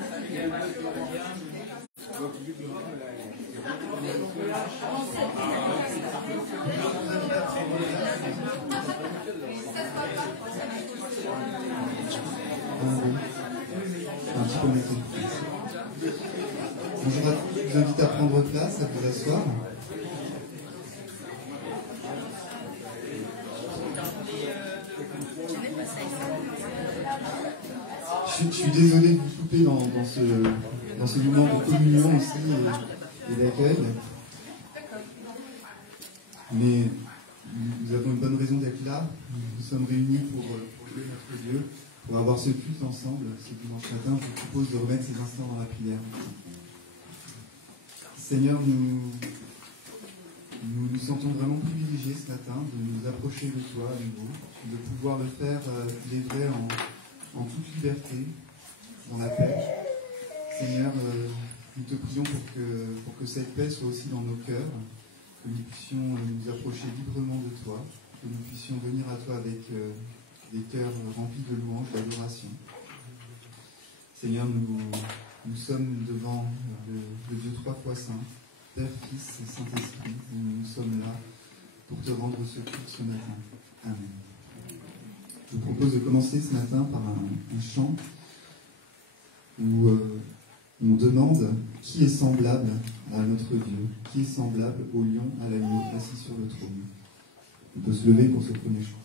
Un petit peu métier. Bonjour à tous, je vous invite à prendre place, à vous asseoir. Je suis désolé de vous couper dans ce moment de communion aussi et d'accueil. Mais nous avons une bonne raison d'être là. Nous sommes réunis pour louer notre Dieu, pour avoir ce culte ensemble ce dimanche matin. Je vous propose de remettre ces instants dans la prière. Seigneur, nous nous sentons vraiment privilégiés ce matin de nous approcher de toi à nouveau, de pouvoir le faire, il est vrai, en toute liberté, dans la paix. Seigneur, nous te prions pour que cette paix soit aussi dans nos cœurs, que nous puissions nous approcher librement de toi, que nous puissions venir à toi avec des cœurs remplis de louanges, d'adoration. Seigneur, nous sommes devant le Dieu trois fois saint, Père, Fils et Saint-Esprit. Nous sommes là pour te rendre ce culte ce matin. Amen. Je vous propose de commencer ce matin par un chant où on demande qui est semblable à notre Dieu, qui est semblable au lion, à l'agneau assis sur le trône. On peut se lever pour ce premier chant.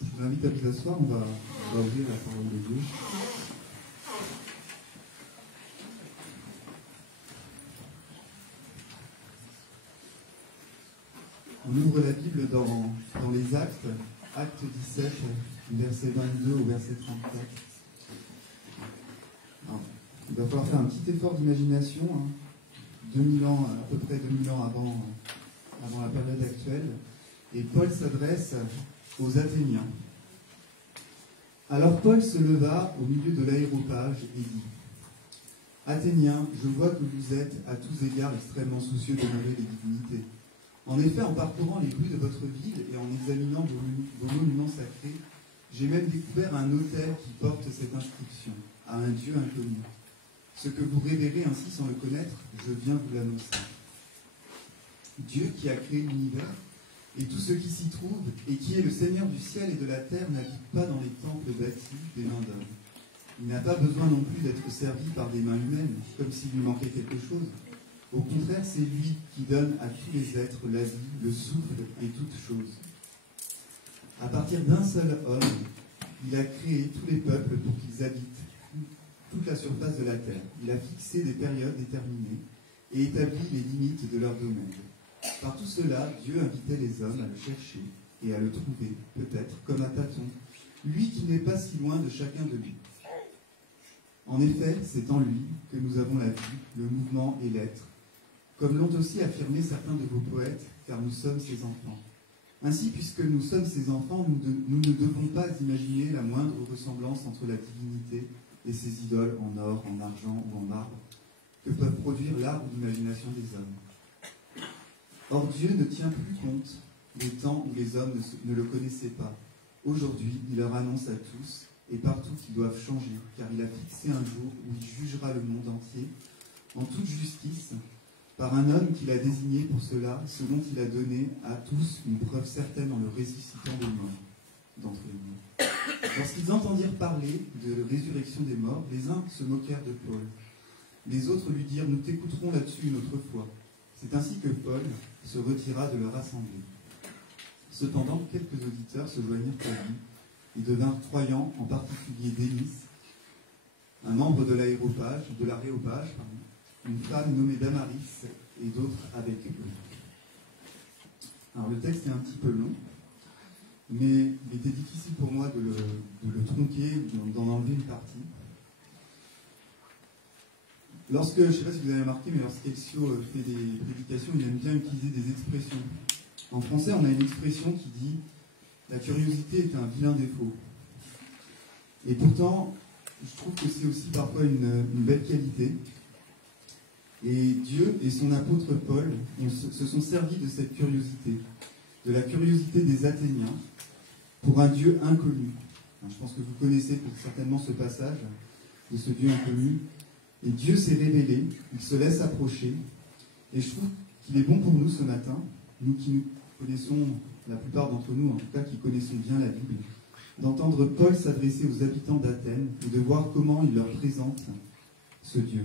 Je vous invite à vous asseoir, on va ouvrir la parole de Dieu. On ouvre la Bible dans les Actes, Acte 17, verset 22 au verset 34. Alors, il va falloir faire un petit effort d'imagination, 2000 ans, à peu près 2000 ans avant la période actuelle, et Paul s'adresse aux Athéniens. Alors Paul se leva au milieu de l'aéropage et dit « Athéniens, je vois que vous êtes à tous égards extrêmement soucieux d'honorer les divinités. En effet, en parcourant les rues de votre ville et en examinant vos monuments sacrés, j'ai même découvert un autel qui porte cette inscription, à un Dieu inconnu. Ce que vous révérez ainsi sans le connaître, je viens vous l'annoncer. Dieu qui a créé l'univers et tout ce qui s'y trouve, et qui est le Seigneur du ciel et de la terre, n'habite pas dans les temples bâtis des mains d'hommes. Il n'a pas besoin non plus d'être servi par des mains humaines, comme s'il lui manquait quelque chose. Au contraire, c'est lui qui donne à tous les êtres la vie, le souffle et toutes choses. À partir d'un seul homme, il a créé tous les peuples pour qu'ils habitent toute la surface de la terre. Il a fixé des périodes déterminées et établi les limites de leur domaine. Par tout cela, Dieu invitait les hommes à le chercher et à le trouver, peut-être comme à tâtons, lui qui n'est pas si loin de chacun de nous. En effet, c'est en lui que nous avons la vie, le mouvement et l'être, comme l'ont aussi affirmé certains de vos poètes, car nous sommes ses enfants. Ainsi, puisque nous sommes ses enfants, nous ne devons pas imaginer la moindre ressemblance entre la divinité et ses idoles en or, en argent ou en marbre, que peuvent produire l'art ou l'imagination des hommes. Or, Dieu ne tient plus compte des temps où les hommes ne le connaissaient pas. Aujourd'hui, il leur annonce à tous et partout qu'ils doivent changer, car il a fixé un jour où il jugera le monde entier en toute justice par un homme qu'il a désigné pour cela, ce dont il a donné à tous une preuve certaine en le ressuscitant des morts, d'entre les morts. Lorsqu'ils entendirent parler de résurrection des morts, les uns se moquèrent de Paul. Les autres lui dirent « Nous t'écouterons là-dessus une autre fois ». C'est ainsi que Paul se retira de leur assemblée. Cependant, quelques auditeurs se joignirent à lui et devinrent croyants, en particulier Dénis, un membre de l'aréopage, une femme nommée Damaris et d'autres avec eux. Alors le texte est un petit peu long, mais il était difficile pour moi de le tronquer, d'en enlever une partie. Je ne sais pas si vous avez remarqué, mais lorsqu'Elcio fait des prédications, il aime bien utiliser des expressions. En français, on a une expression qui dit « La curiosité est un vilain défaut ». Et pourtant, je trouve que c'est aussi parfois une belle qualité. Et Dieu et son apôtre Paul se sont servis de cette curiosité, de la curiosité des Athéniens, pour un Dieu inconnu. Je pense que vous connaissez certainement ce passage de ce Dieu inconnu. Et Dieu s'est révélé, il se laisse approcher. Et je trouve qu'il est bon pour nous ce matin, nous qui nous connaissons, la plupart d'entre nous en tout cas, qui connaissons bien la Bible, d'entendre Paul s'adresser aux habitants d'Athènes et de voir comment il leur présente ce Dieu.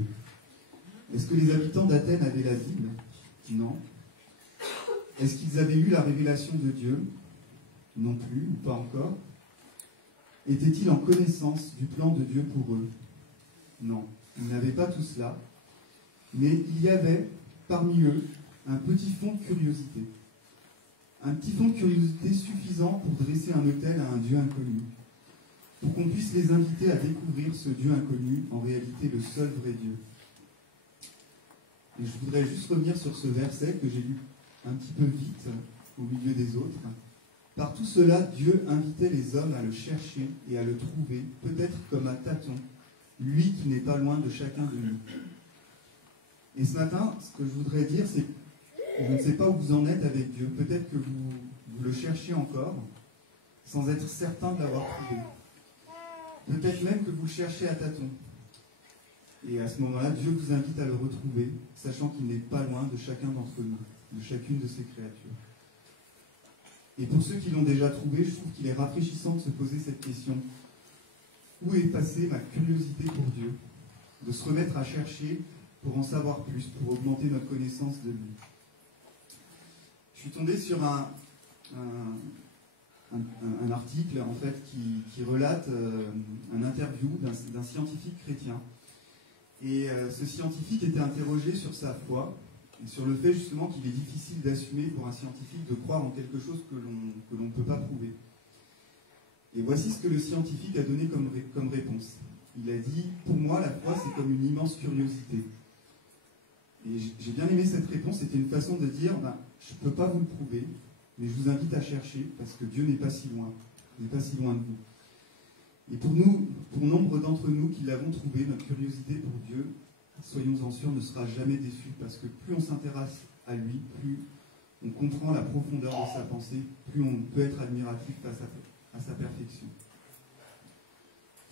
Est-ce que les habitants d'Athènes avaient la Bible? Non. Est-ce qu'ils avaient eu la révélation de Dieu? Non plus, ou pas encore. Étaient-ils en connaissance du plan de Dieu pour eux? Non. Ils n'avaient pas tout cela. Mais il y avait parmi eux un petit fond de curiosité. Un petit fond de curiosité suffisant pour dresser un autel à un Dieu inconnu. Pour qu'on puisse les inviter à découvrir ce Dieu inconnu, en réalité le seul vrai Dieu. Et je voudrais juste revenir sur ce verset que j'ai lu un petit peu vite au milieu des autres. Par tout cela, Dieu invitait les hommes à le chercher et à le trouver, peut-être comme à tâtons, lui qui n'est pas loin de chacun de nous. Et ce matin, ce que je voudrais dire, c'est que je ne sais pas où vous en êtes avec Dieu. Peut-être que vous le cherchez encore, sans être certain de l'avoir trouvé. Peut-être même que vous le cherchez à tâtons. Et à ce moment-là, Dieu vous invite à le retrouver, sachant qu'il n'est pas loin de chacun d'entre nous, de chacune de ses créatures. Et pour ceux qui l'ont déjà trouvé, je trouve qu'il est rafraîchissant de se poser cette question. Où est passée ma curiosité pour Dieu? De se remettre à chercher pour en savoir plus, pour augmenter notre connaissance de lui. Je suis tombé sur un article en fait, qui relate un interview d'un scientifique chrétien. Et ce scientifique était interrogé sur sa foi et sur le fait justement qu'il est difficile d'assumer pour un scientifique de croire en quelque chose que l'on ne peut pas prouver. Et voici ce que le scientifique a donné comme réponse. Il a dit « Pour moi, la foi, c'est comme une immense curiosité. Et j'ai bien aimé cette réponse. C'était une façon de dire, je ne peux pas vous le prouver, mais je vous invite à chercher, parce que Dieu n'est pas si loin, n'est pas si loin de vous. Et pour nombre d'entre nous qui l'avons trouvé, notre curiosité pour Dieu, soyons-en sûrs, ne sera jamais déçue, parce que plus on s'intéresse à lui, plus on comprend la profondeur de sa pensée, plus on peut être admiratif face à sa perfection.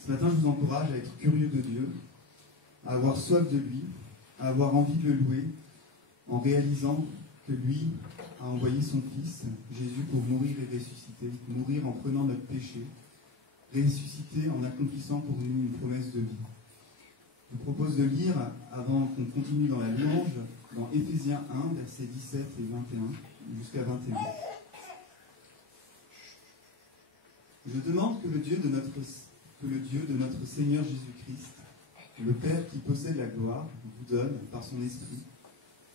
Ce matin, je vous encourage à être curieux de Dieu, à avoir soif de lui, à avoir envie de le louer, en réalisant que lui a envoyé son Fils, Jésus, pour mourir et ressusciter, mourir en prenant notre péché, ressusciter en accomplissant pour nous une promesse de vie. Je vous propose de lire, avant qu'on continue dans la louange, dans Éphésiens 1, versets 17 et 21, jusqu'à 21. Je demande que le Dieu de notre Seigneur Jésus-Christ, le Père qui possède la gloire, vous donne, par son esprit,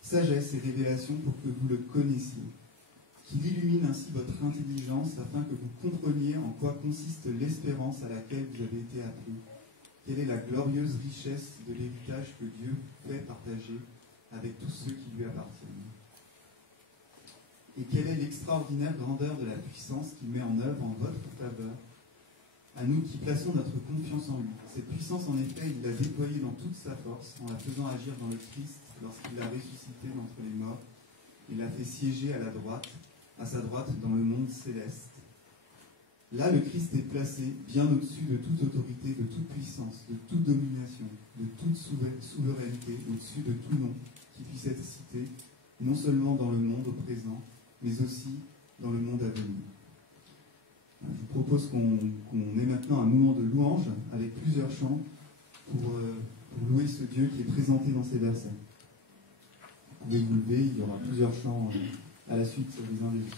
sagesse et révélation pour que vous le connaissiez, qu'il illumine ainsi votre intelligence afin que vous compreniez en quoi consiste l'espérance à laquelle vous avez été appelés, quelle est la glorieuse richesse de l'héritage que Dieu fait partager avec tous ceux qui lui appartiennent, et quelle est l'extraordinaire grandeur de la puissance qu'il met en œuvre en votre faveur, à nous qui plaçons notre confiance en lui. Cette puissance, en effet, il l'a déployée dans toute sa force, en la faisant agir dans le Christ lorsqu'il l'a ressuscité d'entre les morts, et l'a fait siéger à sa droite dans le monde céleste. Là, le Christ est placé bien au-dessus de toute autorité, de toute puissance, de toute domination, de toute souveraineté, au-dessus de tout nom qui puisse être cité, non seulement dans le monde au présent, mais aussi dans le monde à venir. Je vous propose qu'on ait maintenant un moment de louange avec plusieurs chants pour louer ce Dieu qui est présenté dans ces versets. Vous pouvez vous lever, il y aura plusieurs chants à la suite les uns des autres.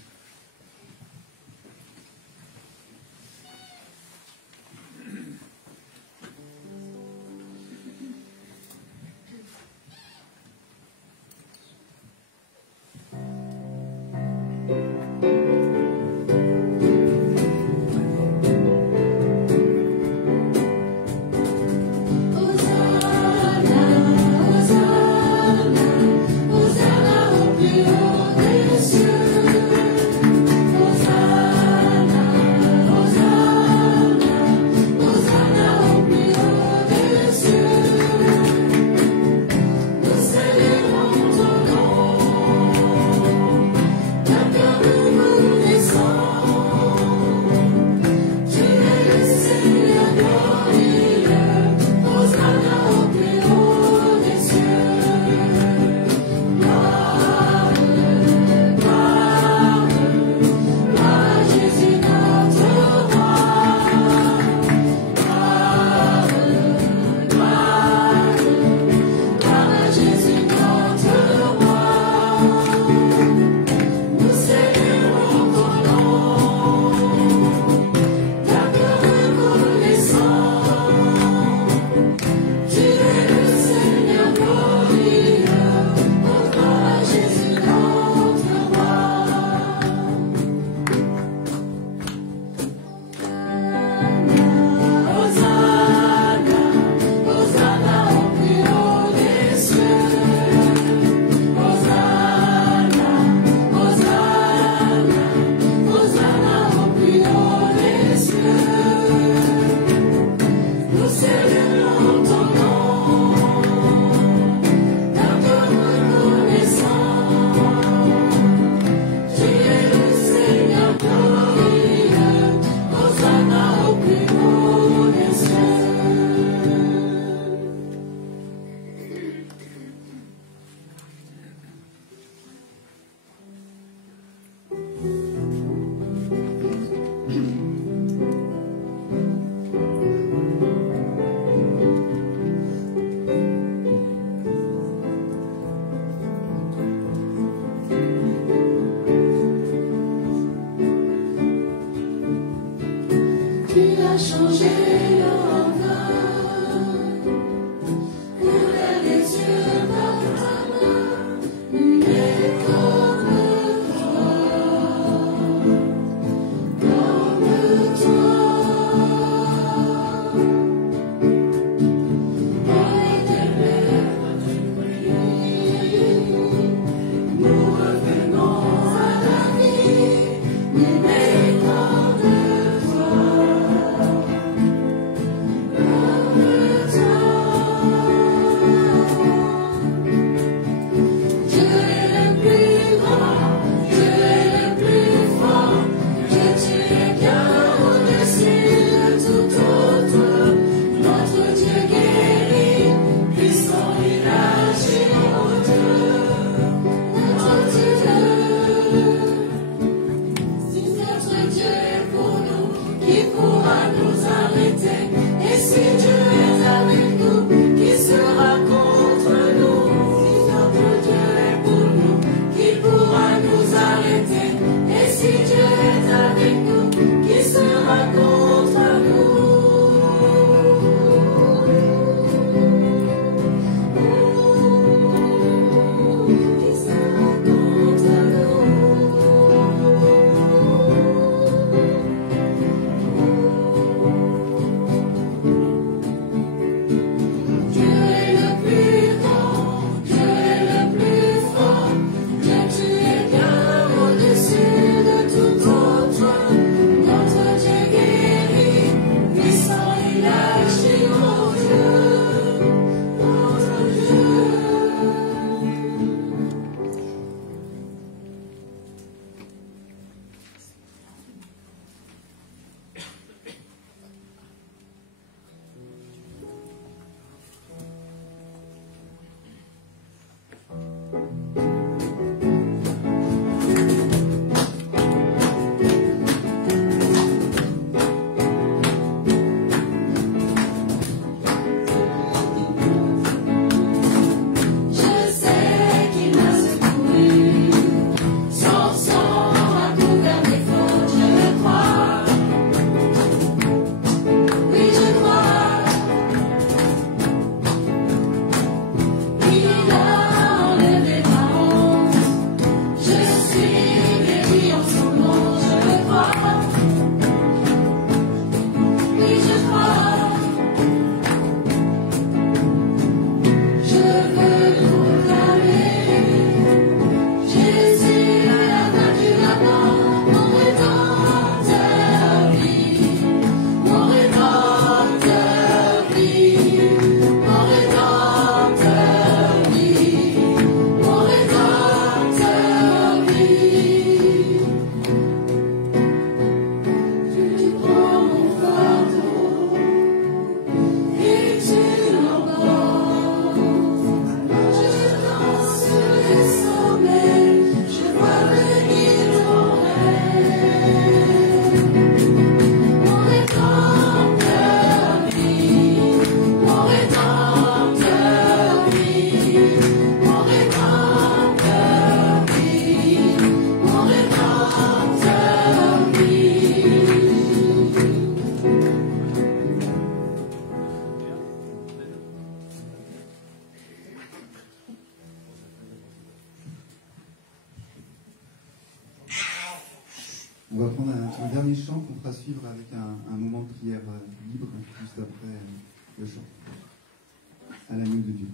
Hosanna, Hosanna, au plus haut des cieux. On va prendre un dernier chant qu'on fera suivre avec un moment de prière libre juste après le chant. À l'agneau de Dieu.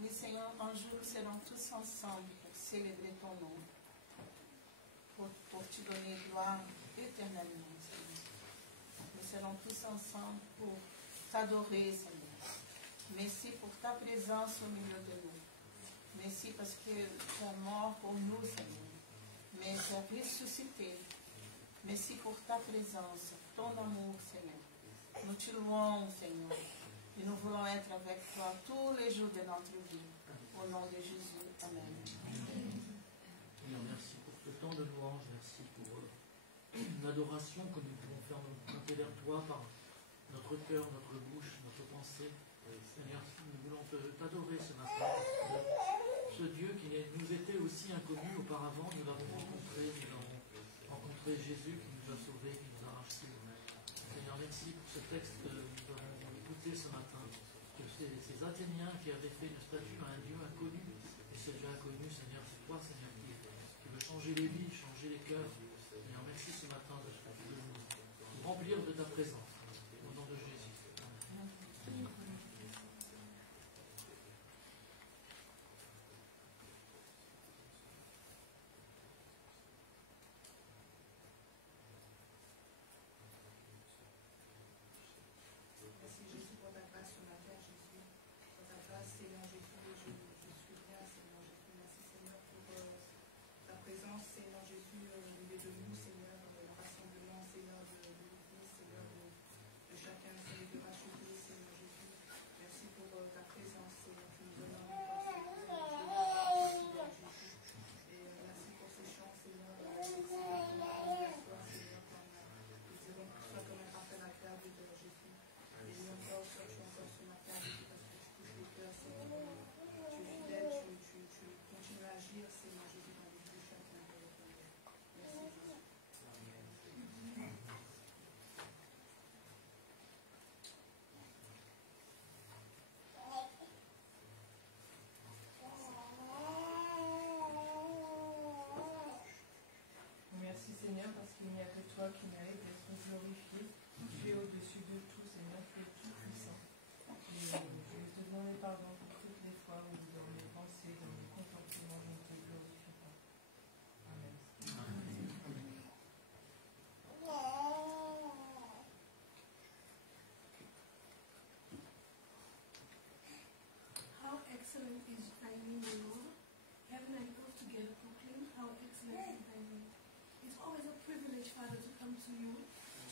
Oui, Seigneur, un jour nous serons tous ensemble pour célébrer ton nom, pour te donner gloire éternellement, Seigneur. Nous serons tous ensemble pour t'adorer, Seigneur. Merci pour ta présence au milieu de nous. Merci parce que tu es mort pour nous, Seigneur. Mais tu as ressuscité. Merci pour ta présence, ton amour, Seigneur. Nous te louons, Seigneur. Et nous voulons être avec toi tous les jours de notre vie. Au nom de Jésus. Amen. Seigneur, merci pour ce temps de louange. Merci pour l'adoration que nous pouvons faire monter vers toi par notre cœur, notre bouche, notre pensée. Seigneur, nous voulons t'adorer ce matin. ce Dieu qui nous était aussi inconnu auparavant, nous l'avons rencontré Jésus qui nous a sauvés, qui nous a rachetés. Seigneur, merci pour ce texte que nous avons écouté ce matin, que ces Athéniens qui avaient fait une statue à un Dieu inconnu, et ce Dieu inconnu, Seigneur, c'est toi, Seigneur, qui veut changer les vies, changer les cœurs. Seigneur, merci ce matin de nous remplir de ta présence, au nom de Jésus. Seigneur Jésus, au milieu de nous, Seigneur, le rassemblement, Seigneur, de l'Église, Seigneur, de chacun, Seigneur, de racheter, Seigneur Jésus. Merci pour ta présence, Seigneur, qui nous donne envie de Jésus. Et merci pour ces chants, Seigneur, Seigneur, nous dirons que tu sois comme un parfait agréable de Jésus. Et nous encore, cherchons encore ce matin, Jésus, parce que tu touches les cœurs, Seigneur. Tu es fidèle, tu continues à agir, Seigneur Jésus, dans les vies de chacun. Merci Seigneur parce qu'il n'y a que toi qui mérites d'être glorifié. Tu es au-dessus de tout, Seigneur, tu es tout puissant. Et je vais te demander pardon pour toutes les fois où dans mes pensées, dans mes comportements, je ne te glorifie pas. Amen. How excellent is thy name, O Lord. Heaven and earth together proclaim how excellent is thy name. It's always a privilege, Father, to come to you,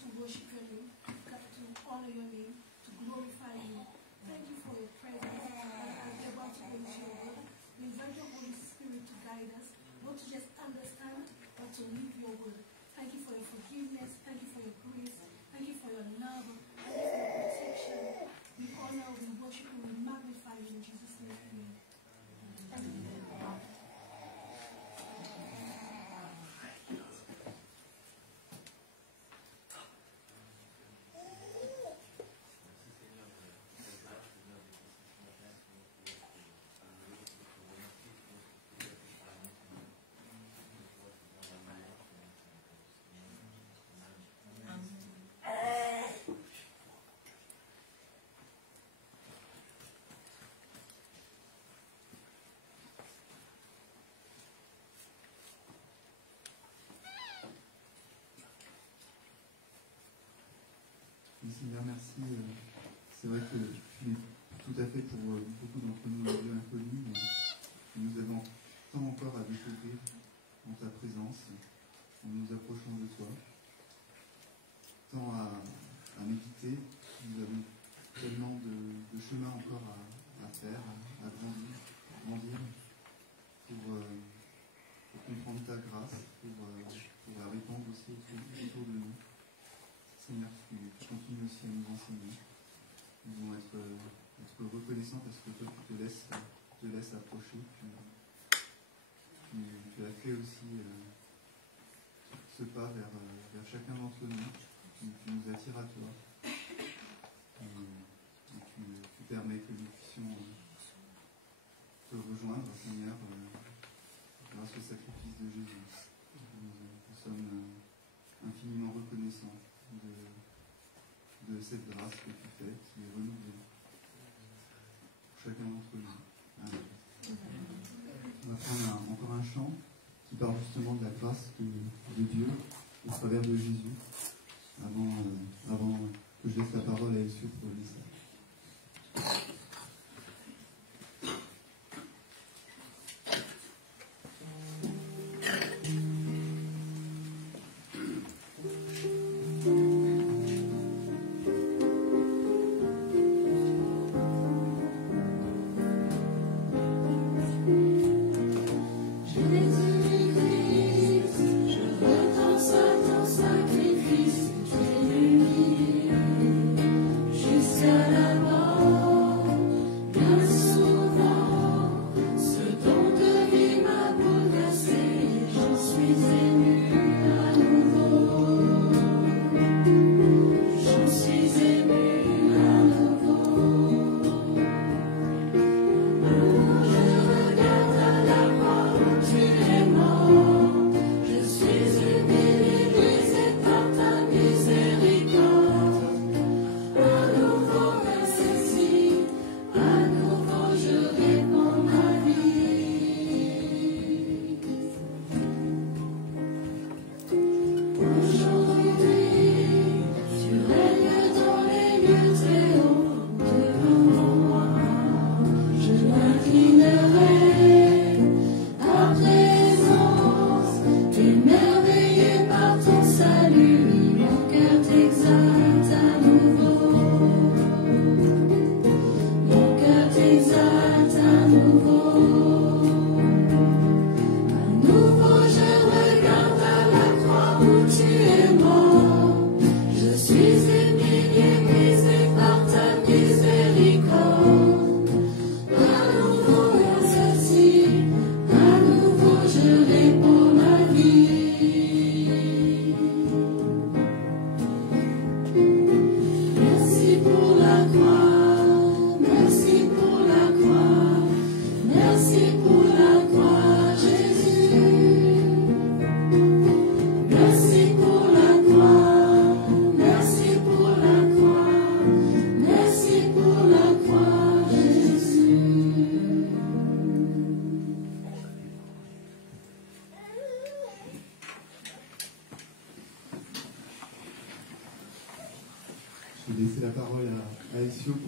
to worship your name, to honor your name, to glorify you. Thank you for your presence. As we're about to go into your word, we invite your Holy Spirit to guide us, not to just understand, but to live your word. Thank you for your forgiveness. Thank you for your grace. Thank you for your love. Thank you for your protection. We honor, we worship, and we magnify you in Jesus' name. Amen. Seigneur, merci. C'est vrai que tu es tout à fait pour beaucoup d'entre nous un Dieu inconnu, mais nous avons tant encore à découvrir en ta présence, en nous approchant de toi, tant à méditer. Nous avons tellement de chemin encore à faire, à grandir pour comprendre ta grâce, pour la répandre aussi autour de nous. Seigneur, tu continues aussi à nous enseigner. Nous allons être reconnaissants parce que toi, tu te laisses approcher. Tu as fait aussi ce pas vers chacun d'entre nous. Tu nous attires à toi. Et tu permets que nous puissions te rejoindre, Seigneur, grâce au sacrifice de Jésus. Nous sommes infiniment reconnaissants de cette grâce que tu fais, qui est renouvelée pour chacun d'entre nous. Amen. On va prendre encore un chant qui parle justement de la grâce de Dieu au travers de Jésus, avant que je laisse la parole à Elsie pour le message. Sacrifice, tu es humilié jusqu'à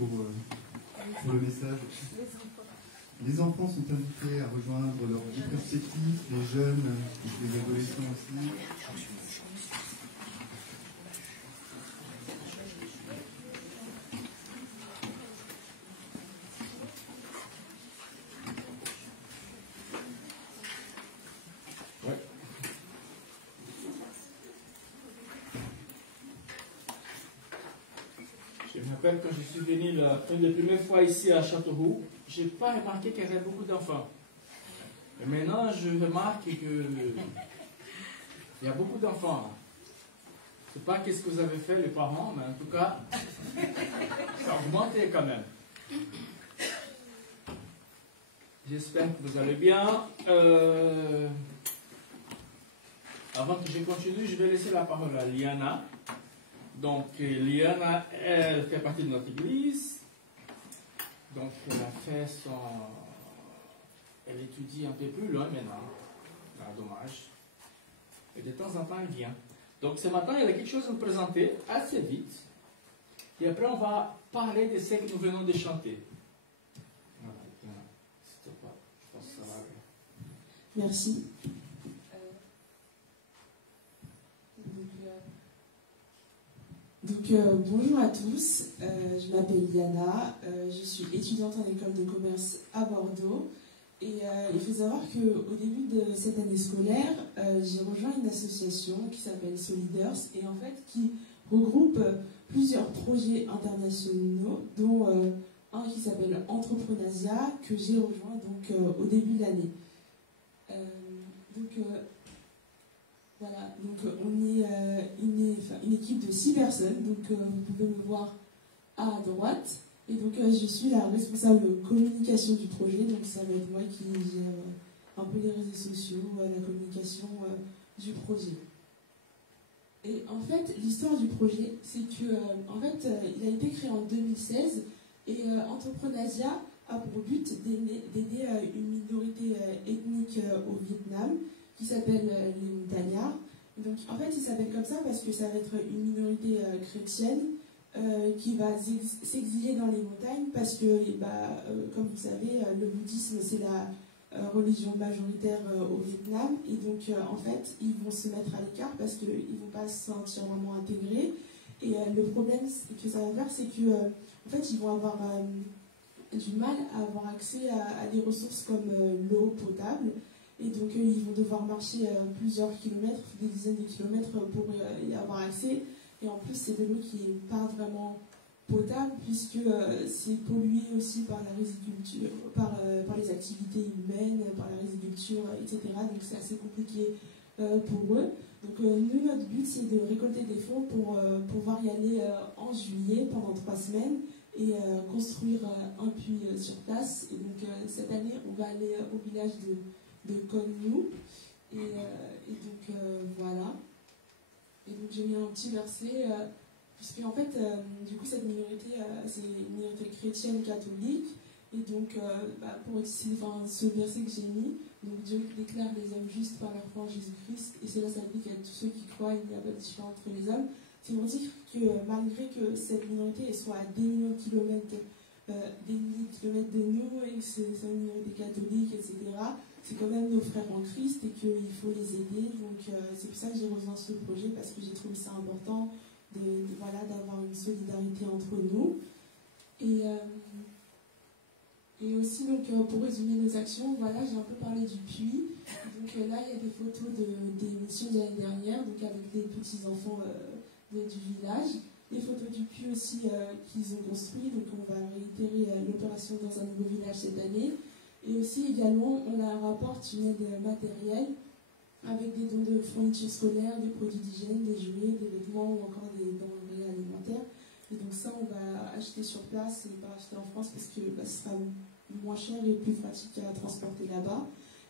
pour le message. Les enfants sont invités à rejoindre leurs groupes respectifs, les jeunes, les adolescents aussi. Je me rappelle quand je suis venu la première fois ici à Châteauroux, je n'ai pas remarqué qu'il y avait beaucoup d'enfants. Et maintenant, je remarque qu'il y a beaucoup d'enfants. Je ne sais pas qu'est-ce que vous avez fait les parents, mais en tout cas, ça a augmenté quand même. J'espère que vous allez bien. Avant que je continue, je vais laisser la parole à Liana. Donc, Liana, elle fait partie de notre église. Donc, elle a fait son... Elle étudie un peu plus loin maintenant. Ah, dommage. Et de temps en temps, elle vient. Donc, ce matin, elle a quelque chose à nous présenter assez vite. Et après, on va parler de ce que nous venons de chanter. Voilà, s'il te plaît. Je pense que ça va bien. Merci. Bonjour à tous, je m'appelle Liana, je suis étudiante en école de commerce à Bordeaux et il faut savoir qu'au début de cette année scolaire, j'ai rejoint une association qui s'appelle Soliders et en fait qui regroupe plusieurs projets internationaux dont un qui s'appelle Entreprenasia que j'ai rejoint donc au début de l'année. Voilà, donc on est une équipe de 6 personnes, donc vous pouvez me voir à droite. Et donc je suis la responsable communication du projet, donc ça va être moi qui gère un peu les réseaux sociaux, la communication du projet. Et en fait, l'histoire du projet, c'est que il a été créé en 2016 et Entreprenasia a pour but d'aider une minorité ethnique au Vietnam qui s'appelle les montagnards. Donc en fait, il s'appelle comme ça parce que ça va être une minorité chrétienne qui va s'exiler dans les montagnes parce que, comme vous savez, le bouddhisme c'est la religion majoritaire au Vietnam et donc en fait, ils vont se mettre à l'écart parce qu'ils ne vont pas se sentir vraiment intégrés. Et le problème que ça va faire, c'est que en fait, ils vont avoir du mal à avoir accès à des ressources comme l'eau potable. Et donc ils vont devoir marcher plusieurs kilomètres, des dizaines de kilomètres pour y avoir accès. Et en plus c'est de l'eau qui n'est pas vraiment potable puisque c'est pollué aussi par la riziculture, par les activités humaines, par la riziculture, etc. Donc c'est assez compliqué pour eux. Donc nous, notre but c'est de récolter des fonds pour pouvoir y aller en juillet pendant 3 semaines et construire un puits sur place. Et donc cette année on va aller au village de Connou et donc voilà. Et donc j'ai mis un petit verset puisque en fait du coup cette minorité c'est une minorité chrétienne catholique et donc pour ce verset que j'ai mis, donc Dieu déclare les hommes justes par leur foi en Jésus-Christ et c'est là ça dit qu'à tous ceux qui croient il n'y a pas de différence entre les hommes. C'est pour dire que malgré que cette minorité elle soit à des millions de kilomètres de nous et que c'est une minorité catholique, etc., c'est quand même nos frères en Christ et qu'il faut les aider. Donc c'est pour ça que j'ai rejoint ce projet parce que j'ai trouvé ça important d'avoir une solidarité entre nous. Et aussi, donc, pour résumer nos actions, voilà, j'ai un peu parlé du puits. Donc là, il y a des photos des missions de l'année dernière, donc avec des petits-enfants du village. Les photos du puits aussi qu'ils ont construit, donc on va réitérer l'opération dans un nouveau village cette année. Et aussi également, on leur apporte une aide matérielle avec des dons de fournitures scolaires, des produits d'hygiène, des jouets, des vêtements ou encore des denrées alimentaires. Et donc ça, on va acheter sur place et pas acheter en France parce que ce sera moins cher et plus pratique à transporter là-bas.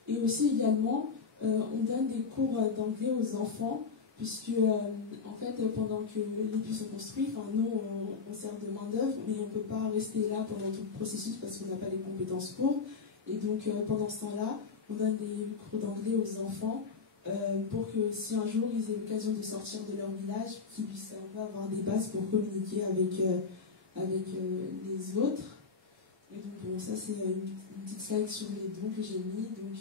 Et aussi également, on donne des cours d'anglais aux enfants puisque en fait, pendant que les puits sont construits, nous, on sert de main-d'œuvre, mais on ne peut pas rester là pendant tout le processus parce qu'on n'a pas les compétences pour. Et donc, pendant ce temps-là, on donne des cours d'anglais aux enfants pour que si un jour ils aient l'occasion de sortir de leur village, qu'ils puissent un peu avoir des bases pour communiquer avec les autres. Et donc, bon, ça, c'est une petite slide sur les dons que j'ai mis. Donc,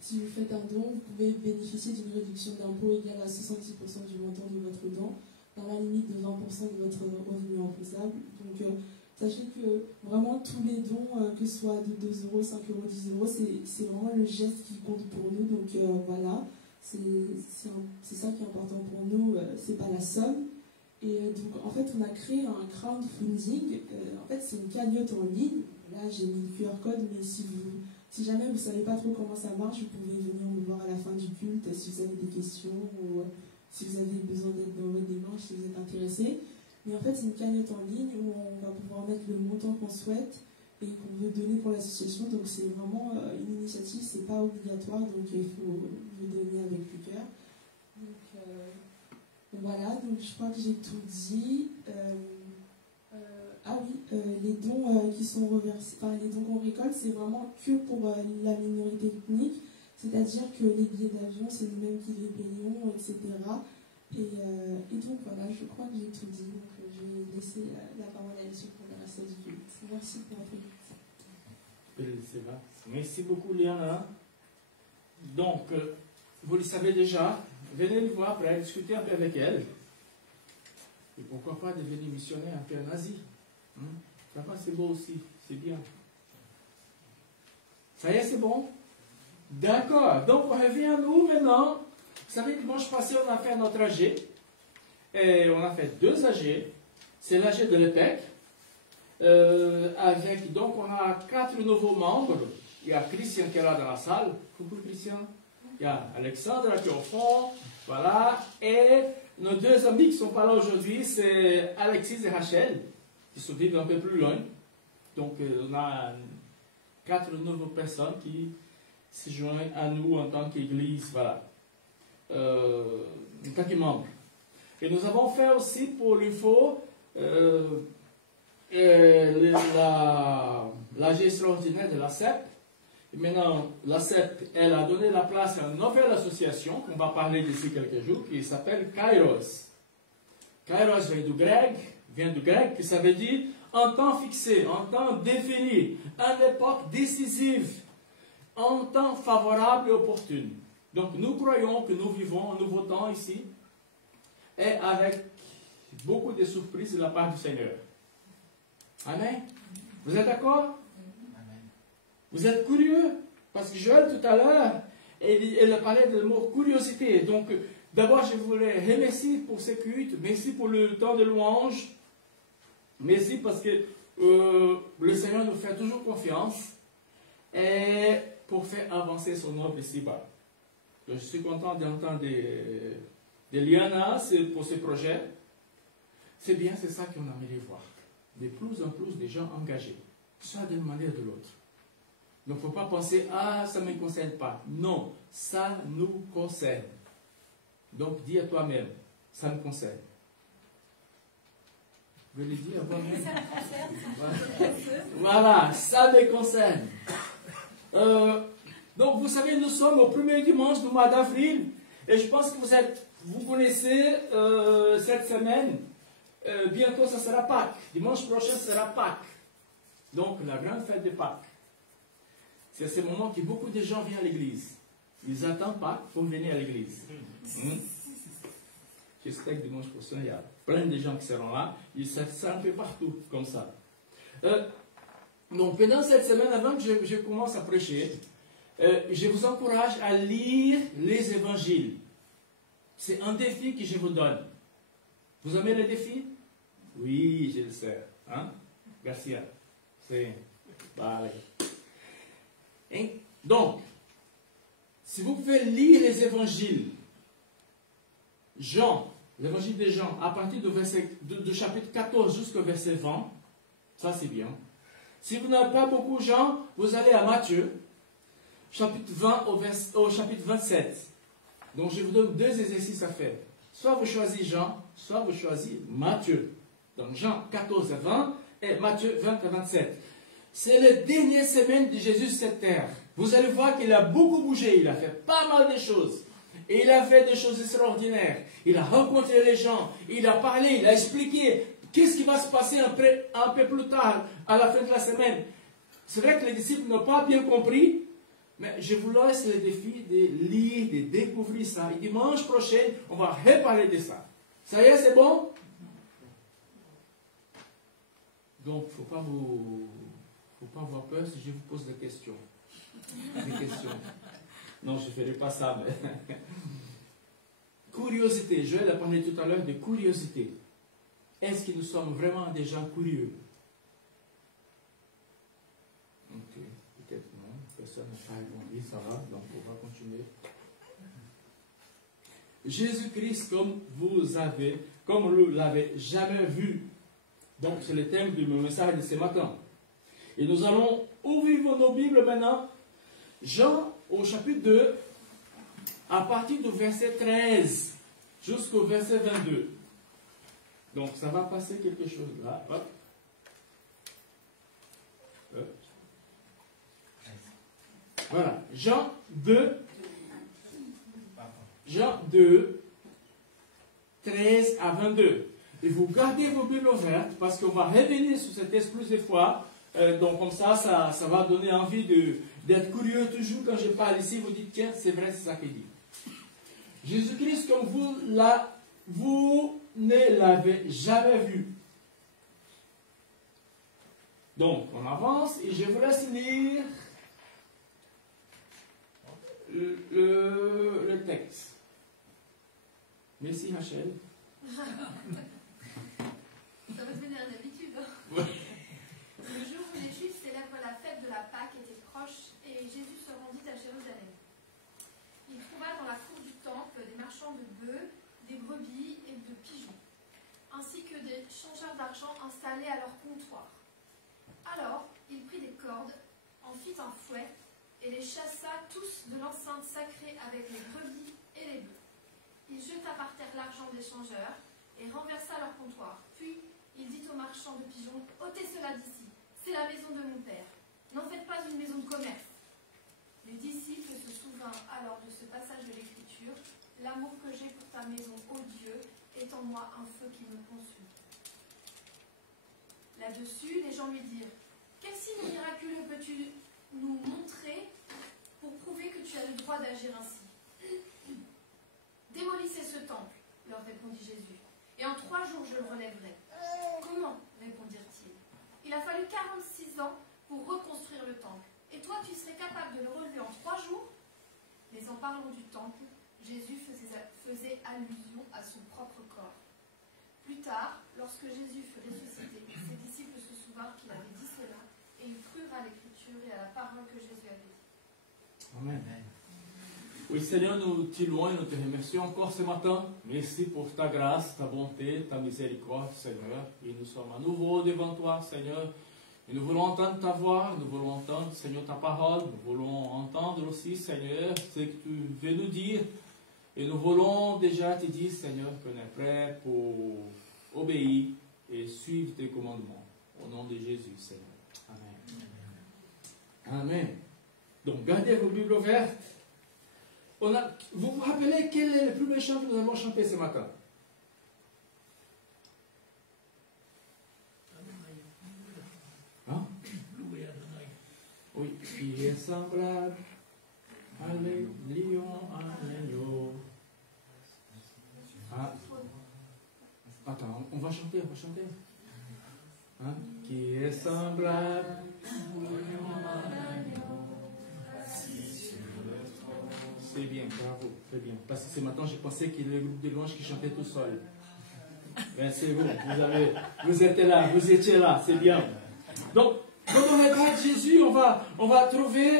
si vous faites un don, vous pouvez bénéficier d'une réduction d'impôt égale à 70% du montant de votre don, dans la limite de 20% de votre revenu imposable. Donc, sachez que vraiment tous les dons, que ce soit de 2 euros, 5 euros, 10 euros, c'est vraiment le geste qui compte pour nous. Donc voilà, c'est ça qui est important pour nous, c'est pas la somme. Et donc en fait, on a créé un crowdfunding. En fait, c'est une cagnotte en ligne. Là, j'ai mis le QR code, mais si jamais vous ne savez pas trop comment ça marche, vous pouvez venir me voir à la fin du culte si vous avez des questions ou si vous avez besoin d'aide dans vos démarches, si vous êtes intéressé. Mais en fait, c'est une cagnotte en ligne où on va pouvoir mettre le montant qu'on souhaite et qu'on veut donner pour l'association. Donc, c'est vraiment une initiative, c'est pas obligatoire, donc il faut le donner avec le cœur. Donc, voilà, donc je crois que j'ai tout dit. Ah oui, les dons qui sont reversés, enfin, les dons qu'on récolte, c'est vraiment que pour la minorité ethnique, c'est-à-dire que les billets d'avion, c'est nous-mêmes qui les payons, etc. Et donc voilà, je crois que j'ai tout dit. Donc je vais laisser la parole à Lucie pour le reste du culte. Merci pour votre écoute. Merci beaucoup, Liana. Donc, vous le savez déjà, venez le voir pour aller discuter un peu avec elle. Et pourquoi pas devenir missionnaire un peu en Asie. Vraiment, c'est beau aussi, c'est bien. Ça y est, c'est bon? D'accord. Donc, on revient à nous maintenant. Vous savez, dimanche passé, on a fait notre AG. Et on a fait 2 AG. C'est l'AG de l'EPEC. Donc, on a 4 nouveaux membres. Il y a Christian qui est là dans la salle. Coucou, Christian. Il y a Alexandre qui est au fond. Voilà. Et nos 2 amis qui ne sont pas là aujourd'hui, c'est Alexis et Rachel, qui se vivent un peu plus loin. Donc, on a 4 nouvelles personnes qui se joignent à nous en tant qu'Église. Voilà. En tant que membres. Et nous avons fait aussi pour l'UFO l'AG extraordinaire de la CEP. Et maintenant, la CEP, elle a donné la place à une nouvelle association qu'on va parler d'ici quelques jours, qui s'appelle Kairos. Kairos vient du grec, qui ça veut dire un temps fixé, un temps défini, une époque décisive, un temps favorable et opportune. Donc nous croyons que nous vivons un nouveau temps ici, et avec beaucoup de surprises de la part du Seigneur. Amen. Vous êtes d'accord? Vous êtes curieux? Parce que Joël, tout à l'heure, elle a parlé de mot curiosité. Donc, d'abord, je voulais remercier pour ce culte. Merci pour le temps de louange. Merci parce que le Seigneur nous fait toujours confiance. Et pour faire avancer son œuvre ici-bas. Je suis content d'entendre de Liana pour ce projet. C'est bien, c'est ça qu'on aimerait voir. De plus en plus de gens engagés, soit d'une manière ou de l'autre. Donc, il ne faut pas penser, ah, ça ne me concerne pas. Non, ça nous concerne. Donc, dis à toi-même, ça me concerne. Vous le dire à vous-même. Ça me concerne. Voilà, ça me concerne. Donc, vous savez, nous sommes au premier dimanche du mois d'avril. Et je pense que vous connaissez cette semaine. Bientôt, ça sera Pâques. Dimanche prochain, sera Pâques. Donc, la grande fête de Pâques. C'est à ce moment que beaucoup de gens viennent à l'église. Ils attendent Pâques pour venir à l'église. J'espère que dimanche prochain, il y a plein de gens qui seront là. Ils savent ça un peu partout, comme ça. Donc, pendant cette semaine, avant que je commence à prêcher, je vous encourage à lire les évangiles. C'est un défi que je vous donne. Vous aimez le défi? Oui, je le sais. Hein? Garcia. C'est... Allez. Donc, si vous pouvez lire les évangiles, Jean, l'évangile de Jean, à partir du chapitre 14 jusqu'au verset 20, ça c'est bien. Si vous n'avez pas beaucoup Jean, vous allez à Matthieu, chapitre 20 au chapitre 27. Donc je vous donne 2 exercices à faire. Soit vous choisissez Jean, soit vous choisissez Matthieu. Donc Jean 14 à 20 et Matthieu 20 à 27. C'est la dernière semaine de Jésus sur cette terre. Vous allez voir qu'il a beaucoup bougé, il a fait pas mal de choses. Et il a fait des choses extraordinaires. Il a rencontré les gens, il a parlé, il a expliqué qu'est-ce qui va se passer un peu plus tard, à la fin de la semaine? C'est vrai que les disciples n'ont pas bien compris, mais je vous laisse le défi de lire, de découvrir ça. Et dimanche prochain, on va reparler de ça. Ça y est, c'est bon? Donc, il ne faut pas avoir peur si je vous pose des questions. Des questions. Non, je ne ferai pas ça, mais... Curiosité. Joël a parlé tout à l'heure de curiosité. Est-ce que nous sommes vraiment des gens curieux? Ok, peut-être non. Personne n'a pas répondu, ça va, donc on va continuer. Jésus-Christ, comme vous l'avez jamais vu. Donc, c'est le thème de mon message de ce matin. Et nous allons ouvrir nos Bibles maintenant. Jean, au chapitre 2, à partir du verset 13 jusqu'au verset 22. Donc, ça va passer quelque chose là. Hop. Hop. Voilà. Jean 2, 13 à 22. Et vous gardez vos Bibles ouvertes parce qu'on va revenir sur ce texte plusieurs fois. Donc, comme ça va donner envie d'être curieux toujours quand je parle ici. Vous dites, tiens, c'est vrai, c'est ça qu'il dit. Jésus-Christ, comme vous ne l'avez jamais vu. Donc, on avance et je vous laisse lire le texte. Merci, Rachel. Ça va devenir une habitude. Ouais. Le jour où les Juifs célèbrent la fête de la Pâque était proche et Jésus se rendit à Jérusalem. Il trouva dans la cour du temple des marchands de bœufs, des brebis et de pigeons, ainsi que des changeurs d'argent installés à leur comptoir. Alors, il prit des cordes, en fit un fouet, et les chassa tous de l'enceinte sacrée avec les brebis et les bœufs. Il jeta par terre l'argent des changeurs et renversa leur comptoir. Puis, il dit aux marchands de pigeons, « ôtez cela d'ici, c'est la maison de mon père. N'en faites pas une maison de commerce. » Les disciples se souvinrent alors de ce passage de l'Écriture, « L'amour que j'ai pour ta maison, ô Dieu, est en moi un feu qui me consume. » Là-dessus, les gens lui dirent, « Quel signe miraculeux peux-tu nous montrer pour prouver que tu as le droit d'agir ainsi? » « Démolissez ce temple, leur répondit Jésus, et en 3 jours je le relèverai. » « Comment ?» répondirent-ils. « Il a fallu 46 ans pour reconstruire le temple, et toi tu serais capable de le relever en 3 jours? » Mais en parlant du temple, Jésus faisait allusion à son propre corps. Plus tard, lorsque Jésus fut ressuscité, ses disciples se souvinrent qu'il avait dit cela, et ils crurent à l'Écriture et à la parole que Jésus avait dit. Amen. Oui, Seigneur, nous te louons et nous te remercions encore ce matin. Merci pour ta grâce, ta bonté, ta miséricorde, Seigneur. Et nous sommes à nouveau devant toi, Seigneur. Et nous voulons entendre ta voix, nous voulons entendre, Seigneur, ta parole. Nous voulons entendre aussi, Seigneur, ce que tu veux nous dire. Et nous voulons déjà te dire, Seigneur, qu'on est prêt pour obéir et suivre tes commandements. Au nom de Jésus, Seigneur. Amen. Amen. Donc, gardez vos Bibles ouvertes. Vous vous rappelez quel est le premier chant que nous avons chanté ce matin? Hein? Oui, qui est semblable à lion, à l'agneau. Ah. Attends, on va chanter. Hein? Qui est semblable au lion, à l'agneau. C'est bien, bravo, très bien. Parce que ce matin, j'ai pensé qu'il y avait le groupe de louanges qui chantait tout seul. Ben, c'est vous, vous étiez là, c'est bien. Donc, quand on regarde Jésus, on va trouver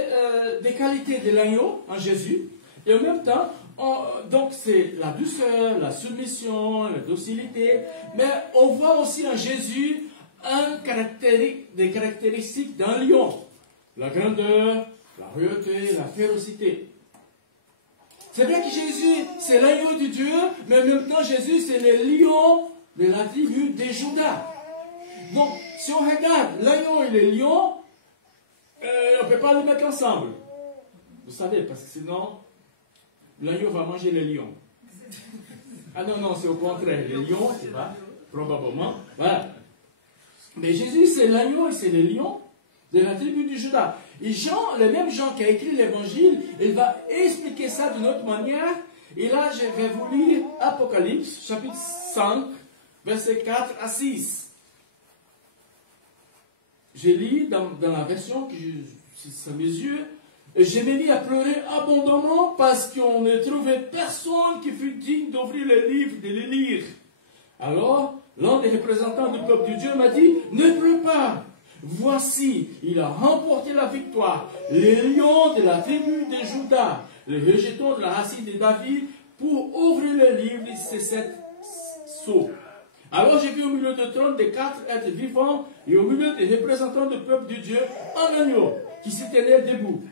des qualités de l'agneau en Jésus. Et en même temps, donc c'est la douceur, la soumission, la docilité. Mais on voit aussi en Jésus des caractéristiques d'un lion. La grandeur, la ruauté, la férocité. C'est vrai que Jésus, c'est l'agneau de Dieu, mais en même temps, Jésus, c'est le lion de la tribu de Juda. Donc, si on regarde l'agneau et le lion, on ne peut pas les mettre ensemble. Vous savez, parce que sinon, l'agneau va manger le lion. Ah non, c'est au contraire. Le lion, il va probablement. Voilà. Mais Jésus, c'est l'agneau et c'est le lion de la tribu du Juda. Et Jean, le même Jean qui a écrit l'évangile, il va expliquer ça d'une autre manière. Et là, je vais vous lire Apocalypse, chapitre 5, versets 4 à 6. Je lis dans la version que j'ai sur mes yeux. Et je me mis à pleurer abondamment parce qu'on ne trouvait personne qui fût digne d'ouvrir le livre et de le lire. Alors, l'un des représentants du peuple de Dieu m'a dit, ne pleure pas. Voici, il a remporté la victoire. Les lions de la tribu de Juda, les rejetons de la racine de David, pour ouvrir le livre de ces 7 sceaux. Alors j'ai vu au milieu du trône des 4 êtres vivants et au milieu des représentants du peuple de Dieu un agneau qui se tenait debout.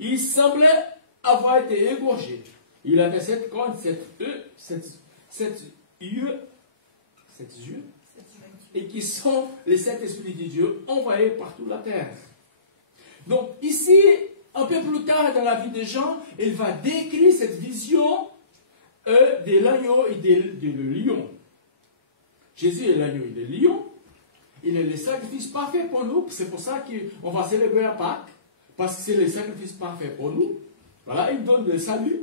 Il semblait avoir été égorgé. Il avait 7 cornes, 7 yeux, et qui sont les 7 esprits de Dieu envoyés par toute la terre. Donc ici, un peu plus tard dans la vie de Jean, il va décrire cette vision de l'agneau et de lion. Jésus est l'agneau et le lion. Il est le sacrifice parfait pour nous. C'est pour ça qu'on va célébrer la Pâques. Parce que c'est le sacrifice parfait pour nous. Voilà, il donne le salut.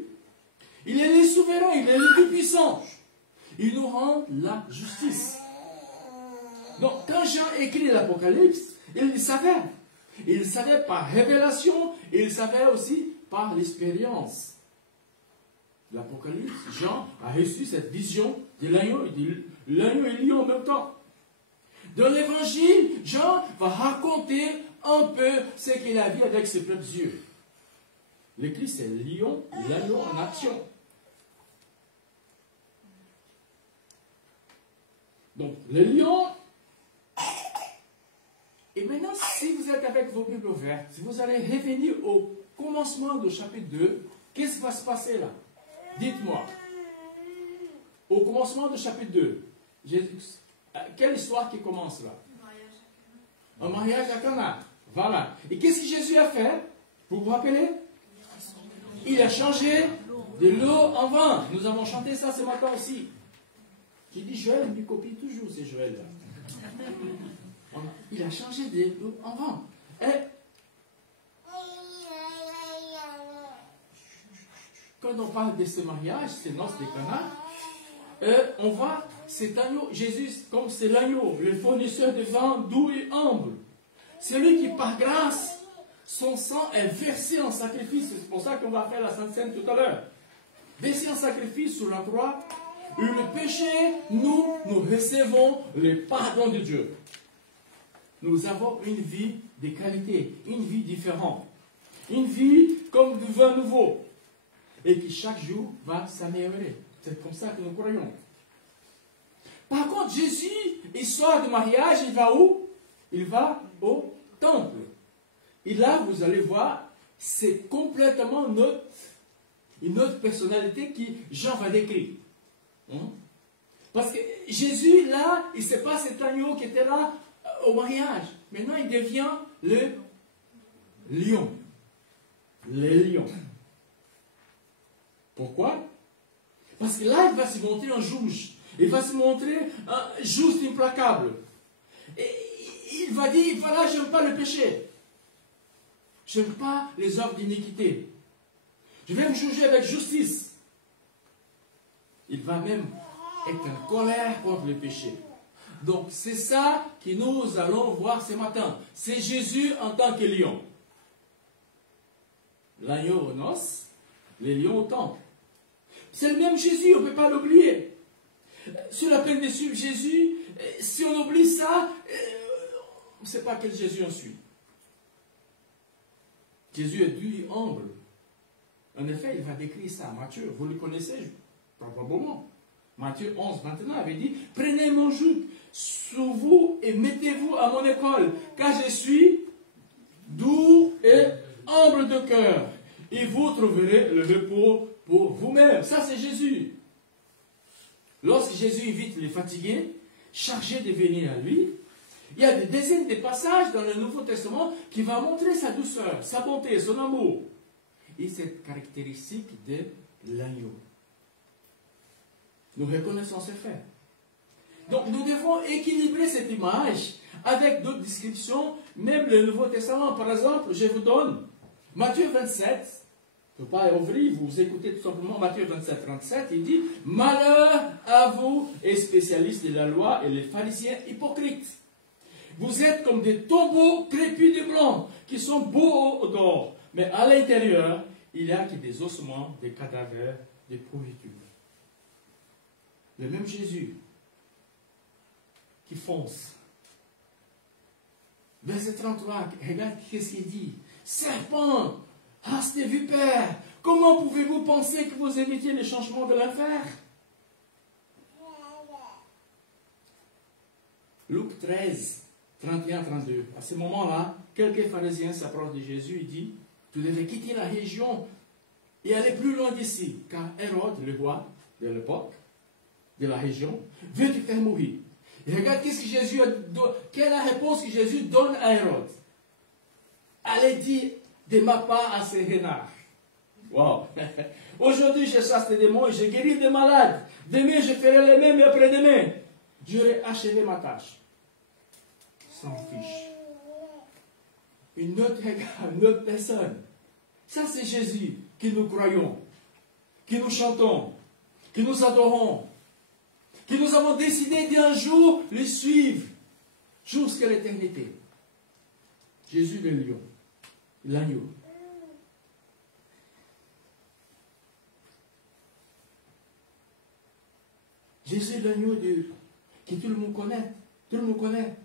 Il est le souverain, il est le tout-puissant. Il nous rend la justice. Donc, quand Jean écrit l'Apocalypse, il le savait. Il le savait par révélation, et il le savait aussi par l'expérience. L'Apocalypse, Jean a reçu cette vision de l'agneau et le lion en même temps. Dans l'Évangile, Jean va raconter un peu ce qu'il a vu avec ses propres yeux. Le Christ, c'est le lion et l'agneau en action. Donc, le lion. Et maintenant, si vous êtes avec vos Bibles ouvertes, si vous allez revenir au commencement du chapitre 2, qu'est-ce qui va se passer là? Dites-moi. Au commencement du chapitre 2, quelle histoire qui commence là? Un mariage à Cana. Voilà. Et qu'est-ce que Jésus a fait? Vous vous rappelez? Il a changé de l'eau en vin. Nous avons chanté ça ce matin aussi. J'ai dit Joël, il me copie toujours, c'est Joël là. Il a changé de l'eau en vin. Et quand on parle de ce mariage, ces noces de Cana, on voit cet agneau, Jésus, comme c'est l'agneau, le fournisseur de vin doux et humble. C'est lui qui, par grâce, son sang est versé en sacrifice. C'est pour ça qu'on va faire la Sainte Seine tout à l'heure. Versé en sacrifice sur la croix. Et le péché, nous recevons le pardon de Dieu. Nous avons une vie de qualité, une vie différente. Une vie comme du vin nouveau. Et qui chaque jour va s'améliorer. C'est comme ça que nous croyons. Par contre, Jésus, il sort du mariage, il va où? Il va au temple. Et là, vous allez voir, c'est complètement une autre personnalité qui Jean va décrire. Parce que Jésus, là, il ne sait pas cet agneau qui était là au mariage. Maintenant, il devient le lion. Le lion. Pourquoi? Parce que là, il va se montrer un juge. Il va se montrer un juste implacable. Et il va dire, voilà, je n'aime pas le péché. Je n'aime pas les œuvres d'iniquité. Je vais me juger avec justice. Il va même être en colère contre le péché. Donc, c'est ça que nous allons voir ce matin. C'est Jésus en tant que lion. L'agneau aux noces, les lions au temple. C'est le même Jésus, on ne peut pas l'oublier. Sur la peine de suivre Jésus, si on oublie ça, on ne sait pas quel Jésus on suit. Jésus est doux et humble. En effet, il va décrire ça. Matthieu, vous le connaissez probablement. Matthieu 11, 21 avait dit, prenez mon joug sur vous et mettez-vous à mon école, car je suis doux et humble de cœur. Et vous trouverez le repos pour vous-même. Ça, c'est Jésus. Lorsque Jésus invite les fatigués, chargés de venir à lui, il y a des dizaines de passages dans le Nouveau Testament qui vont montrer sa douceur, sa bonté, son amour. Et cette caractéristique de l'agneau. Nous reconnaissons ces faits. Donc nous devons équilibrer cette image avec d'autres descriptions, même le Nouveau Testament. Par exemple, je vous donne Matthieu 27. Je ne peux pas ouvrir, vous écoutez tout simplement Matthieu 27, 37, il dit « Malheur à vous, et spécialistes de la loi et les pharisiens hypocrites. Vous êtes comme des tombeaux crépus de blanc, qui sont beaux au dehors, mais à l'intérieur, il n'y a que des ossements, des cadavres, des pourritures. » Le même Jésus qui fonce. Verset 33, regarde qu'est-ce qu'il dit. « Serpent, race de vipères, comment pouvez-vous penser que vous évitiez les changements de l'enfer » Luc 13, 31-32. À ce moment-là, quelques pharisiens s'approchent de Jésus et disent « Tu devais quitter la région et aller plus loin d'ici, car Hérode, le roi de l'époque, de la région, veut te faire mourir. » Et regarde qu'est-ce que Jésus a donné. Quelle est la réponse que Jésus donne à Hérode? Allez dire de ma part à ces renards. Wow. Aujourd'hui, je chasse des démons et je guéris des malades. Demain, je ferai les mêmes et après-demain, j'aurai achevé ma tâche. S'en fiche. Une autre personne. Ça, c'est Jésus que nous croyons, que nous chantons, que nous adorons, que nous avons décidé d'un jour le suivre jusqu'à l'éternité. Jésus le lion, l'agneau. Jésus l'agneau que tout le monde connaît. Tout le monde connaît.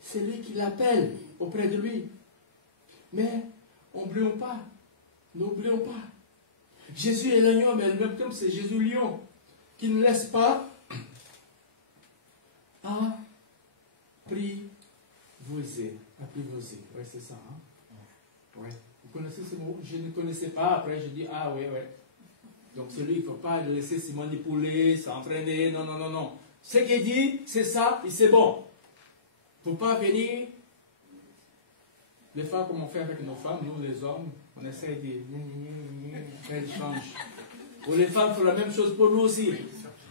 C'est lui qui l'appelle auprès de lui. Mais n'oublions pas. N'oublions pas. Jésus est l'agneau, mais en même temps, c'est Jésus lion qui ne laisse pas apprivoiser. Apprivoiser. Oui, c'est ça. Hein? Ouais. Vous connaissez ce mot? Je ne connaissais pas. Après, je dis, ah oui, oui. Donc, celui, il ne faut pas le laisser se manipuler, s'entraîner. Non, non, non, non. Ce qu'il dit, c'est ça, et c'est bon. Il ne faut pas venir. Des fois, comme on fait avec nos femmes, nous, les hommes, on essaie de faire le change. Ou les femmes font la même chose pour nous aussi.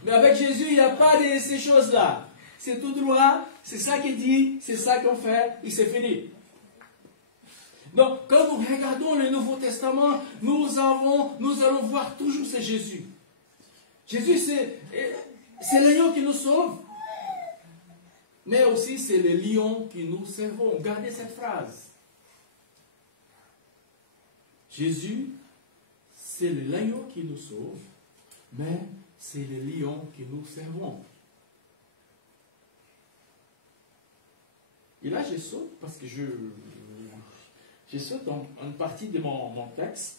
Mais avec Jésus, il n'y a pas de ces choses-là. C'est tout droit, c'est ça qu'il dit, c'est ça qu'on fait, et c'est fini. Donc, quand nous regardons le Nouveau Testament, nous allons voir toujours c'est Jésus. Jésus, c'est l'agneau qui nous sauve. Mais aussi, c'est le lion qui nous servons. Gardez cette phrase. Jésus, c'est l'agneau qui nous sauve, mais c'est le lion qui nous servons. Et là, je saute parce que je saute dans une partie de mon texte.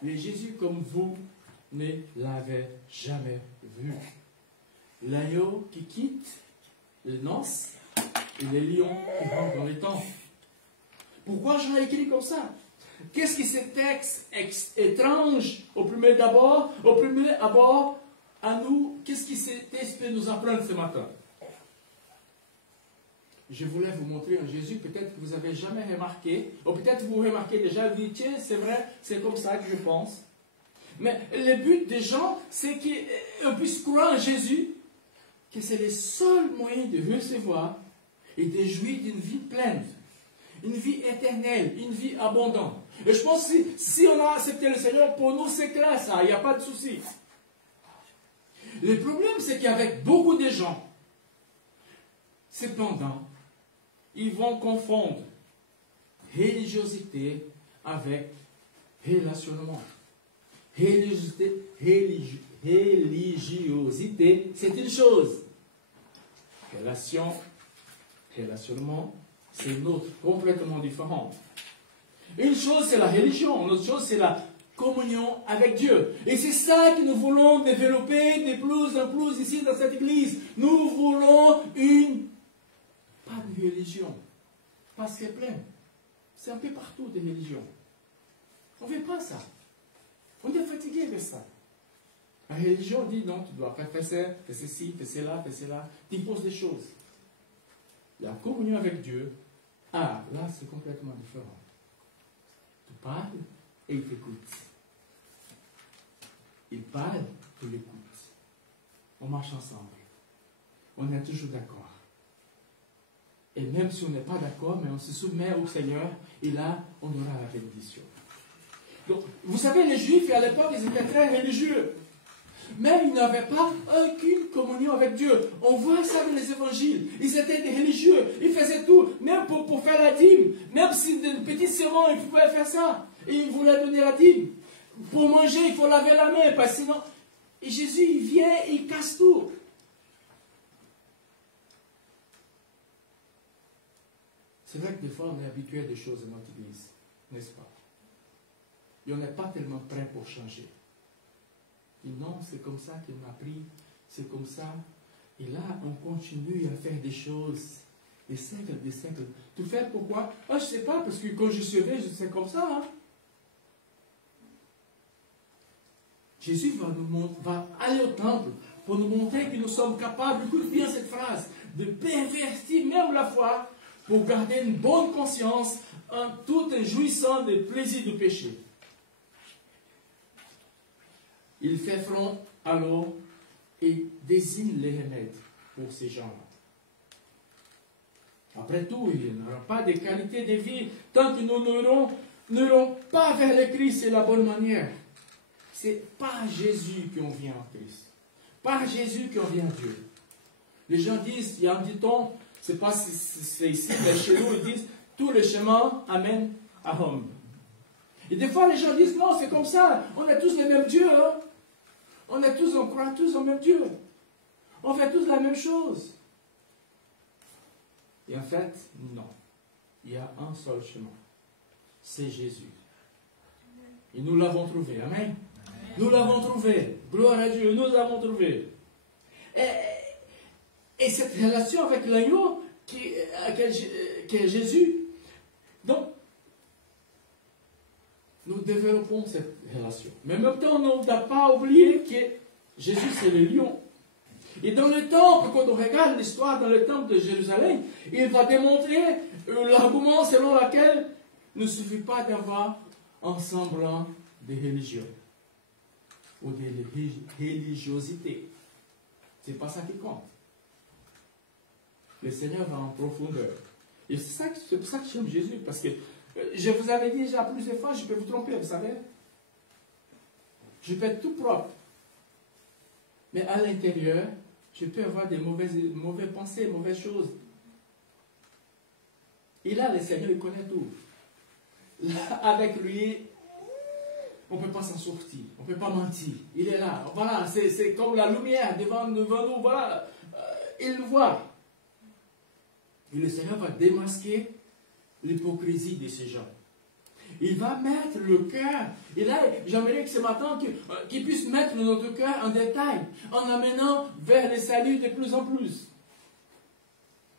Mais Jésus, comme vous, ne l'avez jamais vu. L'agneau qui quitte les noces et les lions qui rentrent dans les temps. Pourquoi j'en ai écrit comme ça? Qu'est-ce que ce texte étrange au premier abord à nous? Qu'est-ce que ce texte peut nous apprendre ce matin? Je voulais vous montrer un Jésus, peut-être que vous n'avez jamais remarqué, ou peut-être vous remarquez déjà, vous dites, tiens, c'est vrai, c'est comme ça que je pense. Mais le but des gens, c'est qu'on puisse croire en Jésus, que c'est le seul moyen de recevoir et de jouir d'une vie pleine, une vie éternelle, une vie abondante. Et je pense que si on a accepté le Seigneur, pour nous, c'est clair ça, il n'y a pas de souci. Le problème, c'est qu'avec beaucoup de gens, cependant, ils vont confondre religiosité avec relationnement. Religiosité, c'est une chose. Relationnement, c'est une autre, complètement différente. Une chose, c'est la religion. Une autre chose, c'est la communion avec Dieu. Et c'est ça que nous voulons développer de plus en plus ici dans cette église. Nous voulons pas de religion. Parce qu'elle est pleine. C'est un peu partout des religions. On ne veut pas ça. On est fatigué de ça. La religion dit non, tu dois faire ça, faire ceci, faire cela, faire cela. Tu imposes des choses. La communion avec Dieu, là c'est complètement différent. Tu parles et il t'écoute. Il parle, tu l'écoutes. on marche ensemble. On est toujours d'accord. Et même si on n'est pas d'accord, mais on se soumet au Seigneur, et là, on aura la bénédiction. Donc, vous savez, les Juifs, à l'époque, ils étaient très religieux. Mais ils n'avaient pas aucune communion avec Dieu. On voit ça dans les évangiles. Ils étaient des religieux. Ils faisaient tout, même pour faire la dîme. Même si des petits serments, ils pouvaient faire ça. Et ils voulaient donner la dîme. Pour manger, il faut laver la main, parce que sinon... Et Jésus, il vient, il casse tout. C'est vrai que des fois, on est habitué à des choses dans notre église, n'est-ce pas? Et on n'est pas tellement prêt pour changer. Et non, c'est comme ça qu'il m'a pris, c'est comme ça. Et là, on continue à faire des choses, des siècles, des siècles. Tout faire pourquoi? Ah, je ne sais pas, parce que quand je suis je sais comme ça. Hein? Jésus va aller au temple pour nous montrer que nous sommes capables, écoute bien cette phrase, de pervertir même la foi pour garder une bonne conscience en tout en jouissant des plaisirs du péché. Il fait front alors et désigne les remèdes pour ces gens-là. Après tout, il n'y aura pas de qualité de vie tant que nous n'irons pas vers le Christ et la bonne manière. C'est par Jésus qu'on vient en Christ. Par Jésus qu'on vient à Dieu. Les gens disent, il y a un dit-on, c'est pas si c'est ici, mais chez nous, ils disent, tous les chemins amènent à Rome. Et des fois, les gens disent, non, c'est comme ça, on est tous les mêmes dieux. Hein? On croit tous au même Dieu. On fait tous la même chose. Et en fait, non. Il y a un seul chemin. C'est Jésus. Et nous l'avons trouvé. Amen. Nous l'avons trouvé. Gloire à Dieu, nous l'avons trouvé. Et cette relation avec l'agneau qui est Jésus, donc, nous développons cette relation. Mais en même temps, on ne doit pas oublier que Jésus, c'est le lion. Et dans le temple, quand on regarde l'histoire dans le temple de Jérusalem, il va démontrer l'argument selon lequel il ne suffit pas d'avoir un semblant de religion ou de religiosité. Ce n'est pas ça qui compte. Le Seigneur va en profondeur. Et c'est pour ça que j'aime Jésus, parce que je vous avais dit déjà plusieurs fois, je peux vous tromper, vous savez. Je peux être tout propre. Mais à l'intérieur, je peux avoir des mauvaises pensées, mauvaises choses. Et là, le Seigneur, il connaît tout. Là, avec lui, on ne peut pas s'en sortir. On ne peut pas mentir. Il est là. Voilà, c'est comme la lumière devant nous. Voilà, il le voit. Et le Seigneur va démasquer l'hypocrisie de ces gens. Il va mettre le cœur. Et là, j'aimerais que ce matin, qu'il puisse mettre notre cœur en détail, en amenant vers le salut de plus en plus.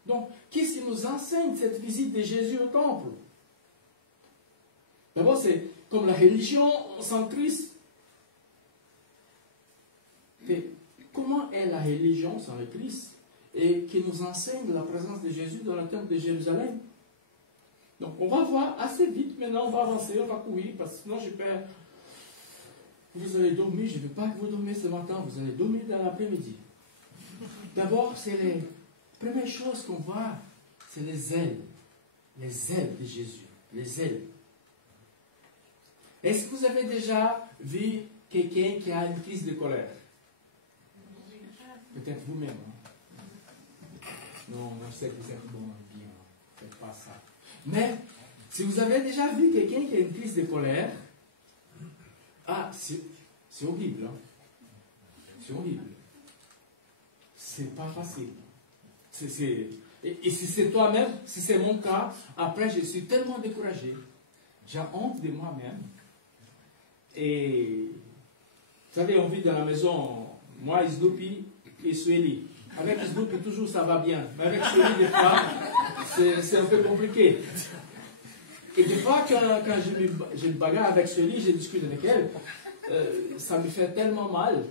Donc, qu'est-ce qui nous enseigne cette visite de Jésus au temple? D'abord, c'est comme la religion sans Christ. Et comment est la religion sans le Christ? Et qui nous enseigne la présence de Jésus dans le temple de Jérusalem. Donc, on va voir assez vite maintenant, on va avancer, on va courir, parce que sinon je perds. Vous allez dormir, je ne veux pas que vous dormiez ce matin, vous allez dormir dans l'après-midi. D'abord, c'est les premières choses qu'on voit, c'est les ailes de Jésus, les ailes. Est-ce que vous avez déjà vu quelqu'un qui a une crise de colère? Peut-être vous-même. Hein? Non, je sais que vous êtes bon, bien, faites pas ça. Mais, si vous avez déjà vu quelqu'un qui a une crise de colère, c'est horrible. Hein? C'est horrible. C'est pas facile. Et si c'est toi-même, si c'est mon cas, après je suis tellement découragé. J'ai honte de moi-même. Et, vous savez, on vit dans la maison, moi, Snoopy et Sueli. Avec Snoopy, toujours ça va bien. Mais avec Sueli, des fois, c'est un peu compliqué. Et des fois, quand je me bagarre avec Sueli, je discute avec elle, ça me fait tellement mal.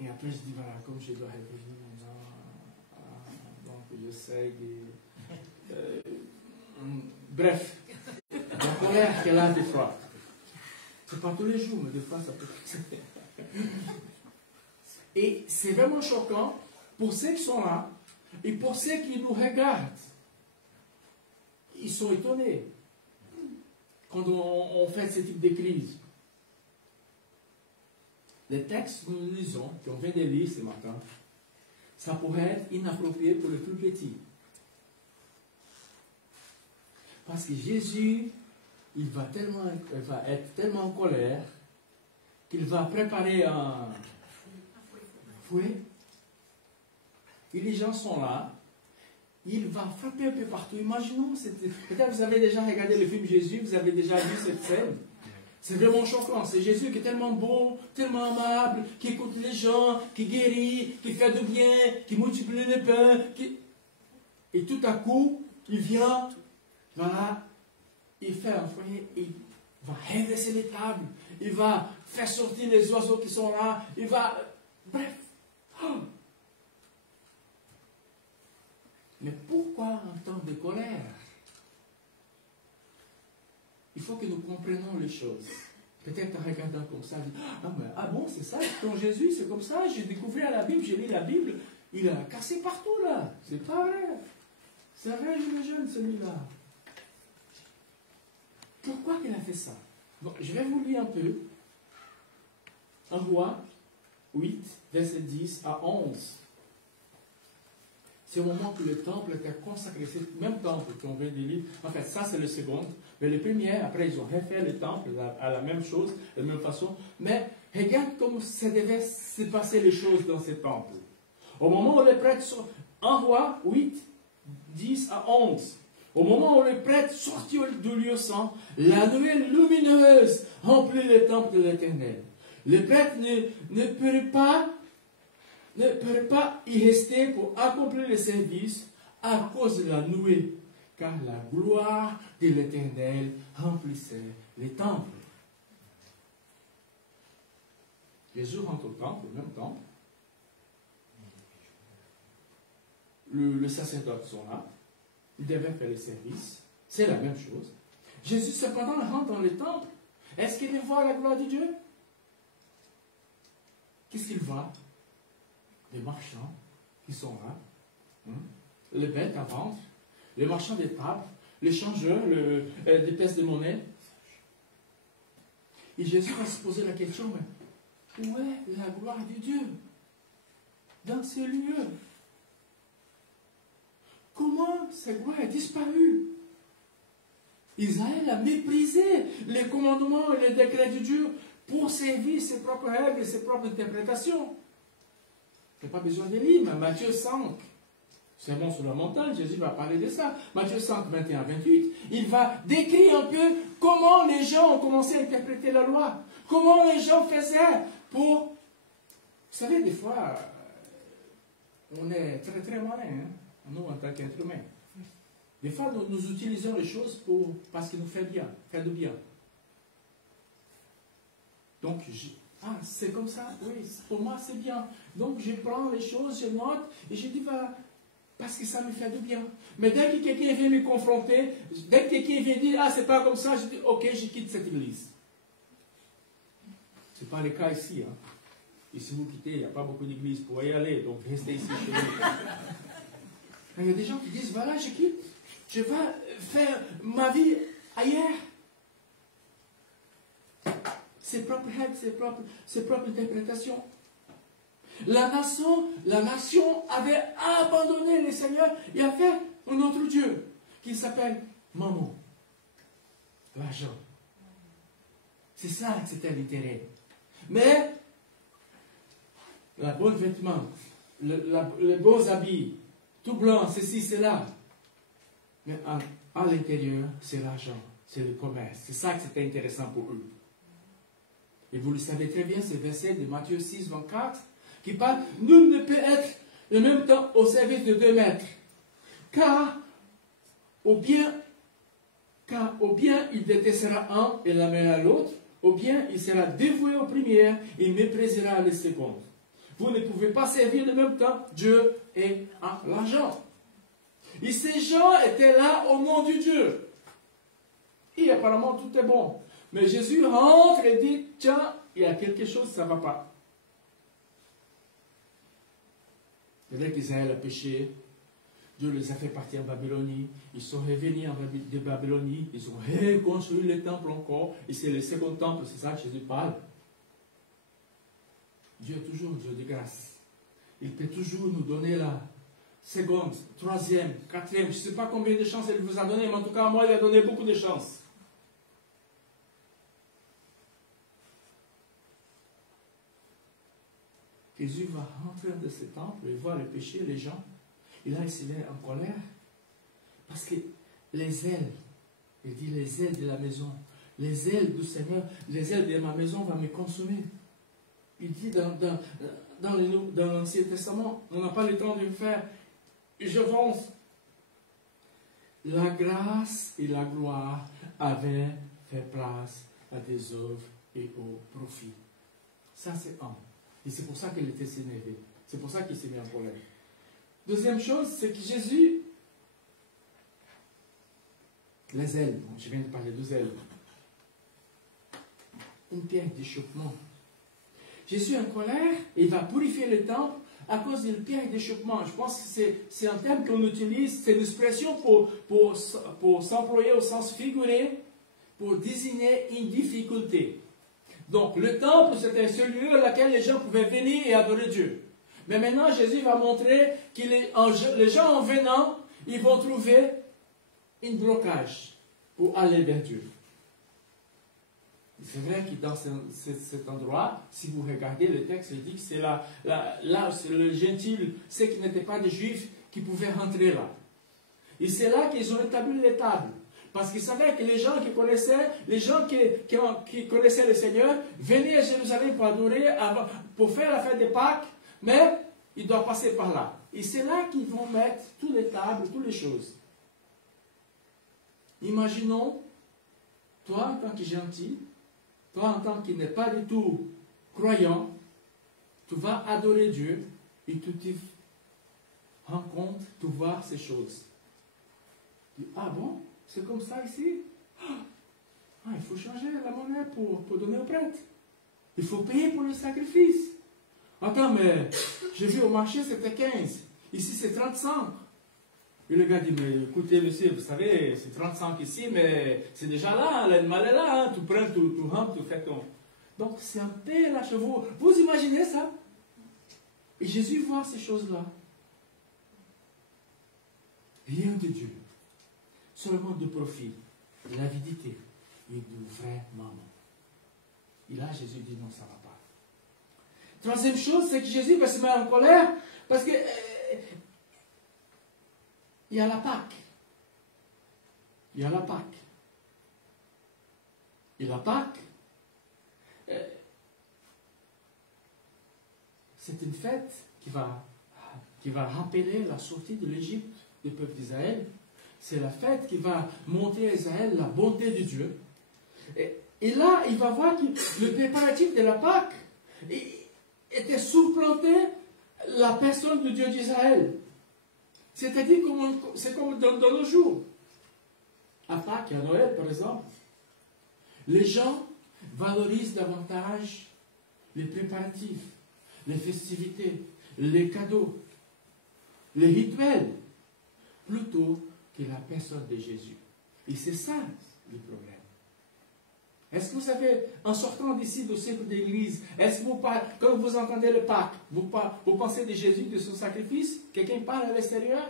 Et après, je dis, voilà, comme je dois revenir maintenant, donc j'essaie de... bref, la colère qu'elle a des fois. C'est pas tous les jours, mais des fois, ça peut... Et c'est vraiment choquant pour ceux qui sont là et pour ceux qui nous regardent. Ils sont étonnés quand on fait ce type de crise. Les textes que nous lisons, qu'on vient de lire ce matin, ça pourrait être inapproprié pour les plus petits. Parce que Jésus, il va être tellement en colère qu'il va préparer un fouet. Et les gens sont là. Il va frapper un peu partout. Imaginons, peut-être vous avez déjà regardé le film Jésus, vous avez déjà vu cette scène. C'est vraiment choquant. C'est Jésus qui est tellement bon, tellement amable, qui écoute les gens, qui guérit, qui fait du bien, qui multiplie les pains. Et tout à coup, il vient, voilà, il fait un foyer, il va renverser les tables, il va faire sortir les oiseaux qui sont là, il va... Bref. Oh. Mais pourquoi un temps de colère? Il faut que nous comprenions les choses. Peut-être en regardant comme ça, ah bon, c'est ça, ton Jésus, c'est comme ça, j'ai découvert la Bible, j'ai lu la Bible, il a cassé partout là. C'est pas vrai. C'est vrai, je le jeune celui-là. Pourquoi qu'il a fait ça? Bon, je vais vous lire un peu. En Rois 8, verset 10 à 11. C'est au moment que le temple était consacré. C'est le même temple qu'on vient de lire. En fait, ça c'est le second. Mais le premier, après ils ont refait le temple à la même chose, de la même façon. Mais regarde comment ça devait se passer les choses dans ce temple. Au moment où les prêtres sont... En Roi 8, 10 à 11. Au moment où les prêtres sortirent du lieu saint, la nuée lumineuse remplit le temple de l'Éternel. Les prêtres ne peuvent pas y rester pour accomplir le service à cause de la nuée, car la gloire de l'Éternel remplissait les temples. Jésus rentre au temple, le même temple. Le sacerdote sont là. Ils devaient faire le service. C'est la même chose. Jésus, cependant, rentre dans le temple. Est-ce qu'il voit la gloire de Dieu? Qu'est-ce qu'il voit? Les marchands qui sont là, les bêtes à vendre, les marchands des tables, les changeurs, des pièces de monnaie. Et Jésus va se poser la question, où est la gloire de Dieu dans ces lieux? Comment cette gloire a disparu? Israël a méprisé les commandements et les décrets de Dieu pour servir ses propres règles et ses propres interprétations. Il n'y a pas besoin de lire, mais Matthieu 5, c'est bon sur la montagne, Jésus va parler de ça. Matthieu 5, 21, 28, il va décrire un peu comment les gens ont commencé à interpréter la loi. Comment les gens faisaient pour... Vous savez, des fois, on est très très malin, hein, nous en tant qu'être humain. Des fois, nous utilisons les choses parce qu'ils nous font bien, fait du bien. Donc, c'est comme ça, oui, pour moi c'est bien. Donc je prends les choses, je note, et je dis, parce que ça me fait du bien. Mais dès que quelqu'un vient me confronter, dès que quelqu'un vient dire, c'est pas comme ça, je dis, ok, je quitte cette église. Ce n'est pas le cas ici. Hein. Et si vous quittez, il n'y a pas beaucoup d'églises pour y aller, donc restez ici chez vous. Il y a des gens qui disent, voilà, je quitte, je vais faire ma vie ailleurs. Ses propres règles, ses propres interprétations. La nation avait abandonné le Seigneur et a fait un autre Dieu qui s'appelle Mammon, l'argent. C'est ça que c'était l'intérêt. Mais la bonne vêtement, les beaux habits, tout blanc, ceci, cela. Mais à l'intérieur, c'est l'argent, c'est le commerce. C'est ça que c'était intéressant pour eux. Et vous le savez très bien, ce verset de Matthieu 6, 24, qui parle, nul ne peut être en même temps au service de 2 maîtres. Car au bien il détestera un et l'amènera à l'autre, au bien il sera dévoué au premier et méprisera le second. Vous ne pouvez pas servir en même temps Dieu et l'argent. Et ces gens étaient là au nom de Dieu. Et apparemment tout est bon. Mais Jésus rentre et dit, tiens, il y a quelque chose, ça ne va pas. C'est vrai qu'Israël a péché. Dieu les a fait partir en Babylonie. Ils sont revenus de Babylonie. Ils ont reconstruit le temple encore. Et c'est le second temple, c'est ça que Jésus parle. Dieu est toujours Dieu de grâce. Il peut toujours nous donner la seconde, troisième, quatrième. Je ne sais pas combien de chances il vous a donné, mais en tout cas, moi, il a donné beaucoup de chances. Jésus va rentrer dans ce temple et voir le péché, les gens. Et là, il se met en colère. Parce que les ailes, il dit les ailes de la maison, les ailes du Seigneur, les ailes de ma maison vont me consumer. Il dit dans l'Ancien Testament, on n'a pas le temps de le faire. Je pense, la grâce et la gloire avaient fait place à des œuvres et au profit. Ça, c'est un. Et c'est pour ça qu'il était énervé. C'est pour ça qu'il s'est mis en colère. Deuxième chose, c'est que Jésus, les ailes, je viens de parler des ailes, une pierre d'achoppement. Jésus est en colère, il va purifier le temple à cause d'une pierre d'achoppement. Je pense que c'est un terme qu'on utilise, c'est une expression pour s'employer au sens figuré, pour désigner une difficulté. Donc, le temple, c'était ce lieu dans lequel les gens pouvaient venir et adorer Dieu. Mais maintenant, Jésus va montrer que les gens en venant, ils vont trouver un blocage pour aller vers Dieu. C'est vrai que dans cet endroit, si vous regardez le texte, il dit que c'est là c'est le gentil, ceux qui n'étaient pas des juifs, qui pouvaient rentrer là. Et c'est là qu'ils ont établi les tables. Parce qu'ils savaient que les gens qui connaissaient, qui connaissaient le Seigneur, venaient à Jérusalem pour adorer, pour faire la fête de Pâques, mais ils doivent passer par là. Et c'est là qu'ils vont mettre toutes les tables, toutes les choses. Imaginons, toi en tant que gentil, toi en tant qu'il n'est pas du tout croyant, tu vas adorer Dieu et tu te rends compte, tu vois ces choses. Tu dis, ah bon? C'est comme ça ici. Ah, il faut changer la monnaie pour donner au prêtre. Il faut payer pour le sacrifice. Attends, mais j'ai vu au marché, c'était 15. Ici, c'est 35. Et le gars dit, mais écoutez, monsieur, vous savez, c'est 35 ici, mais c'est déjà là, l'animal est là. Hein. Tu prends, tu rentres, tu fais ton... Donc, c'est un peu là chez vous. Vous imaginez ça? Et Jésus voit ces choses-là. Rien de Dieu. Seulement de profit, de l'avidité et du vrai maman. Et là, Jésus dit non, ça ne va pas. Troisième chose, c'est que Jésus va se mettre en colère parce que il y a la Pâque. Il y a la Pâque. Et la Pâque, c'est une fête qui va rappeler la sortie de l'Égypte du peuple d'Israël. C'est la fête qui va montrer à Israël la bonté de Dieu. Et là, il va voir que le préparatif de la Pâque était supplanté la personne de Dieu d'Israël. C'est-à-dire, c'est comme dans nos jours. À Pâques et à Noël, par exemple, les gens valorisent davantage les préparatifs, les festivités, les cadeaux, les rituels, plutôt que la personne de Jésus. Et c'est ça le problème. Est-ce que vous savez, en sortant d'ici du cercle d'église, est-ce que quand vous entendez le Pâques, vous pensez de Jésus, de son sacrifice? Quelqu'un parle à l'extérieur?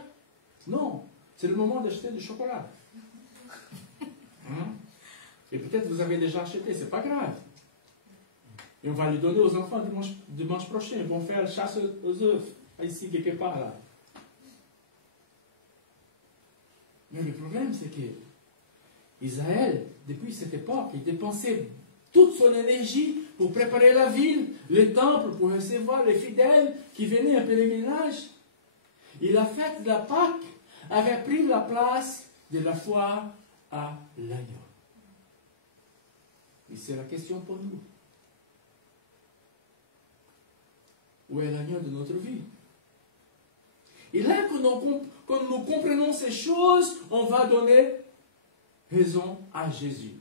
Non. C'est le moment d'acheter du chocolat. Hein? Et peut-être vous avez déjà acheté, c'est pas grave. Et on va le donner aux enfants dimanche prochain. Ils vont faire la chasse aux œufs, ici, quelque part là. Mais le problème, c'est que Israël, depuis cette époque, il dépensait toute son énergie pour préparer la ville, le temple, pour recevoir les fidèles qui venaient en pèlerinage. Et la fête de la Pâque avait pris la place de la foire à l'agneau. Et c'est la question pour nous. Où est l'agneau de notre vie? Et là, quand nous comprenons ces choses, on va donner raison à Jésus.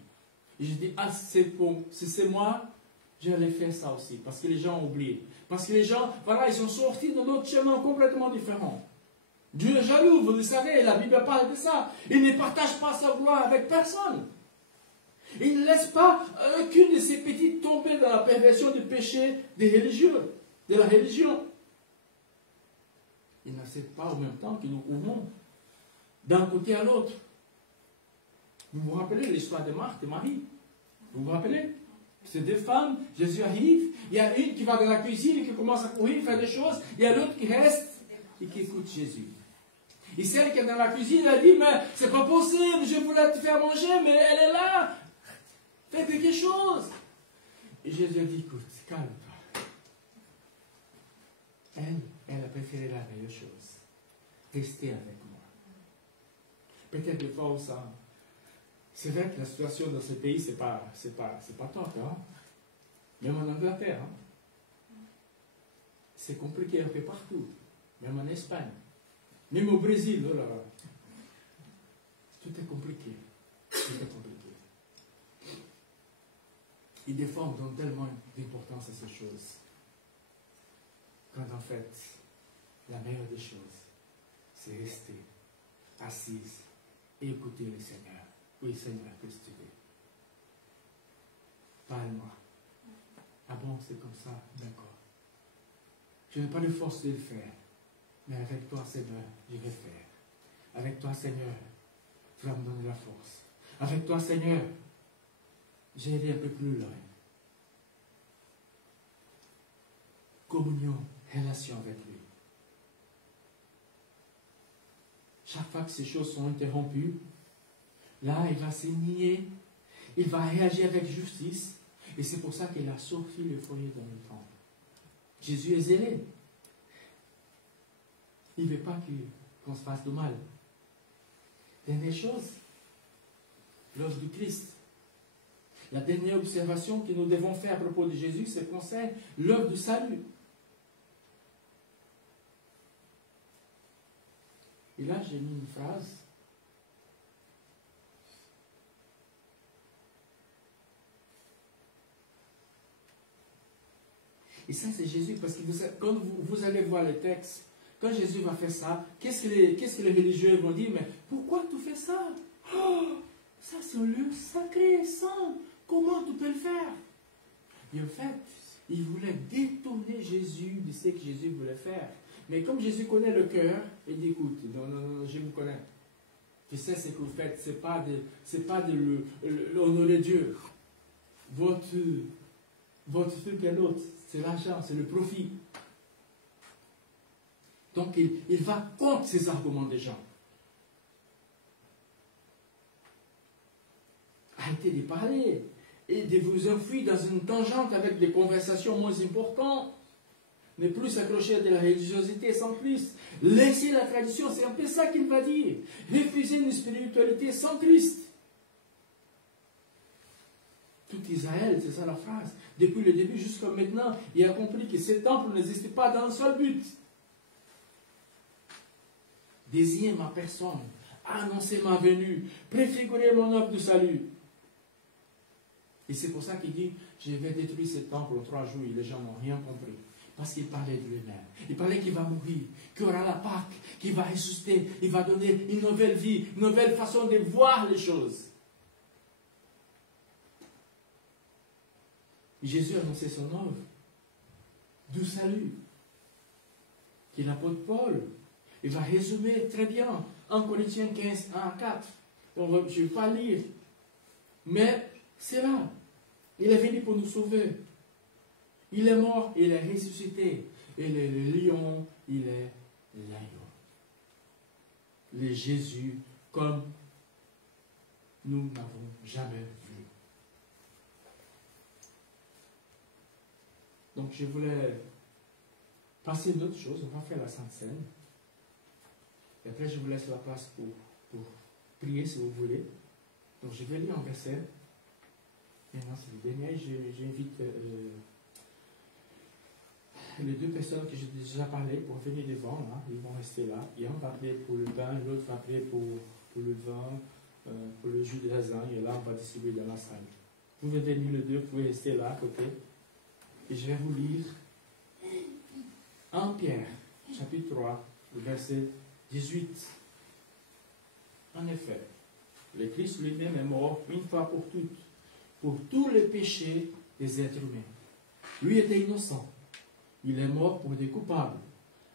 Et je dis, ah, c'est moi, j'allais faire ça aussi, parce que les gens ont oublié. Parce que les gens, voilà, ils sont sortis de notre chemin complètement différent. Dieu est jaloux, vous le savez, la Bible parle de ça. Il ne partage pas sa gloire avec personne. Il ne laisse pas aucune de ses petites tomber dans la perversion du péché des religieux, de la religion. Il n'accepte pas en même temps que nous courons d'un côté à l'autre. Vous vous rappelez l'histoire de Marthe et Marie? Vous vous rappelez? Ces deux femmes, Jésus arrive, il y a une qui va dans la cuisine et qui commence à courir, faire des choses, il y a l'autre qui reste et qui écoute Jésus. Et celle qui est dans la cuisine, elle dit, mais c'est pas possible, je voulais te faire manger, mais elle est là. Fais quelque chose. Et Jésus a dit, écoute, calme-toi. Elle a préféré la meilleure chose. Rester avec moi. Peut-être des fois ça. C'est vrai que la situation dans ce pays, c'est pas top, hein? Même en Angleterre, hein? C'est compliqué un peu partout. Même en Espagne. Même au Brésil, oh là là. Tout est compliqué. Tout est compliqué. Et des fois, on donne tellement d'importance à ces choses. Quand en fait, la meilleure des choses, c'est rester assise et écouter le Seigneur. Oui, Seigneur, qu'est-ce que tu veux? Parle-moi. Ah bon, c'est comme ça? D'accord. Je n'ai pas de force de le faire. Mais avec toi, Seigneur, je vais faire. Avec toi, Seigneur, tu vas me donner la force. Avec toi, Seigneur, j'irai un peu plus loin. Communion, relation avec lui. Chaque fois que ces choses sont interrompues, là, il va se nier, il va réagir avec justice, et c'est pour ça qu'il a sorti le foyer dans le temple. Jésus est zélé. Il ne veut pas qu'on se fasse de mal. Dernière chose, l'œuvre du Christ. La dernière observation que nous devons faire à propos de Jésus, c'est concerne l'œuvre du salut. Et là, j'ai mis une phrase. Et ça, c'est Jésus, parce que quand vous allez voir le texte, quand Jésus va faire ça, qu'est-ce que les religieux vont dire? Mais pourquoi tu fais ça? Oh, ça, c'est un lieu sacré, saint. Comment tu peux le faire? Et en fait, il voulait détourner Jésus de ce que Jésus voulait faire. Mais comme Jésus connaît le cœur, il dit, écoute, non, je vous connais. Je sais ce que vous faites, c'est pas de l'honorer Dieu. Votre truc est l'autre, c'est l'argent, c'est le profit. Donc il va contre ces arguments des gens. Arrêtez de parler et de vous enfuir dans une tangente avec des conversations moins importantes. Ne plus s'accrocher à de la religiosité sans Christ. Laissez la tradition, c'est un peu ça qu'il va dire. Refusez une spiritualité sans Christ. Tout Israël, c'est ça la phrase. Depuis le début jusqu'à maintenant, il a compris que ce temple n'existe pas dans un seul but. Désigner ma personne, annoncer ma venue, préfigurer mon œuvre de salut. Et c'est pour ça qu'il dit, je vais détruire ce temple en 3 jours, et les gens n'ont rien compris. Parce qu'il parlait de lui-même. Il parlait qu'il va mourir, qu'il y aura la Pâque, qu'il va ressusciter, il va donner une nouvelle vie, une nouvelle façon de voir les choses. Et Jésus a annoncé son œuvre du salut, qui est l'apôtre Paul. Il va résumer très bien en Corinthiens 15, 1 à 4. Donc, je ne vais pas lire. Mais c'est là. Il est venu pour nous sauver. Il est mort, il est ressuscité. Il est le lion, il est l'agneau. Le Jésus comme nous n'avons jamais vu. Donc je voulais passer une autre chose. On va faire la Sainte Seine. Et après je vous laisse la place pour prier si vous voulez. Donc je vais lire un verset. Maintenant c'est le dernier. J'invite les 2 personnes que j'ai déjà parlé pour venir devant, là, ils vont rester là. Il y a un va prier pour le pain, l'autre va prier pour le vin, pour le jus de raisin, et là on va distribuer dans la salle. Vous pouvez venir les 2, vous pouvez rester là à côté. Et je vais vous lire 1 Pierre, chapitre 3, le verset 18. En effet, le Christ lui-même est mort une fois pour toutes, pour tous les péchés des êtres humains. Lui était innocent. Il est mort pour des coupables,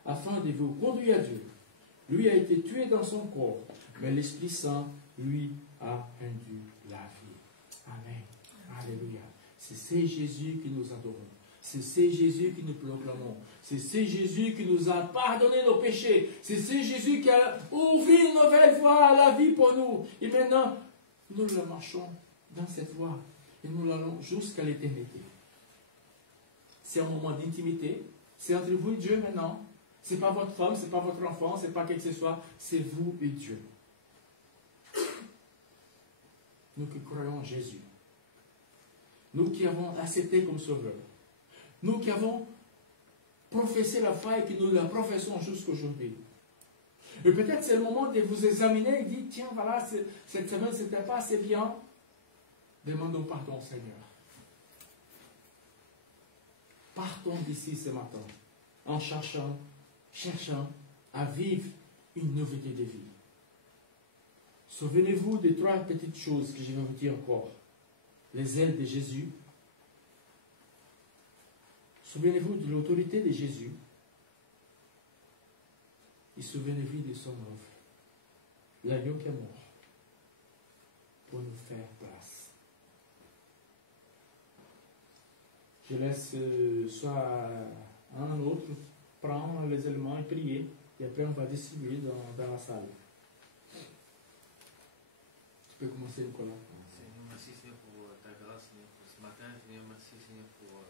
afin de vous conduire à Dieu. Lui a été tué dans son corps, mais l'Esprit Saint, lui, a rendu la vie. Amen. Alléluia. C'est ce Jésus que nous adorons. C'est ce Jésus que nous proclamons. C'est ce Jésus qui nous a pardonné nos péchés. C'est ce Jésus qui a ouvert une nouvelle voie à la vie pour nous. Et maintenant, nous le marchons dans cette voie. Et nous l'allons jusqu'à l'éternité. C'est un moment d'intimité. C'est entre vous et Dieu maintenant. Ce n'est pas votre femme, ce n'est pas votre enfant, ce n'est pas quelque chose. C'est vous et Dieu. Nous qui croyons en Jésus. Nous qui avons accepté comme sauveur. Nous qui avons professé la foi et que nous la professons jusqu'aujourd'hui. Et peut-être c'est le moment de vous examiner et de dire, tiens, voilà, cette semaine, ce n'était pas assez bien. Demandons pardon au Seigneur. Partons d'ici ce matin en cherchant à vivre une nouveauté de vie. Souvenez-vous des 3 petites choses que je vais vous dire encore. Les ailes de Jésus. Souvenez-vous de l'autorité de Jésus. Et souvenez-vous de son œuvre. L'agneau qui est mort pour nous faire place. Je laisse soit un ou l'autre prendre les éléments et prier. Et après, on va distribuer dans la salle. Tu peux commencer, Nicolas. Seigneur, merci Seigneur pour ta grâce, Seigneur, pour ce matin. Seigneur, merci Seigneur pour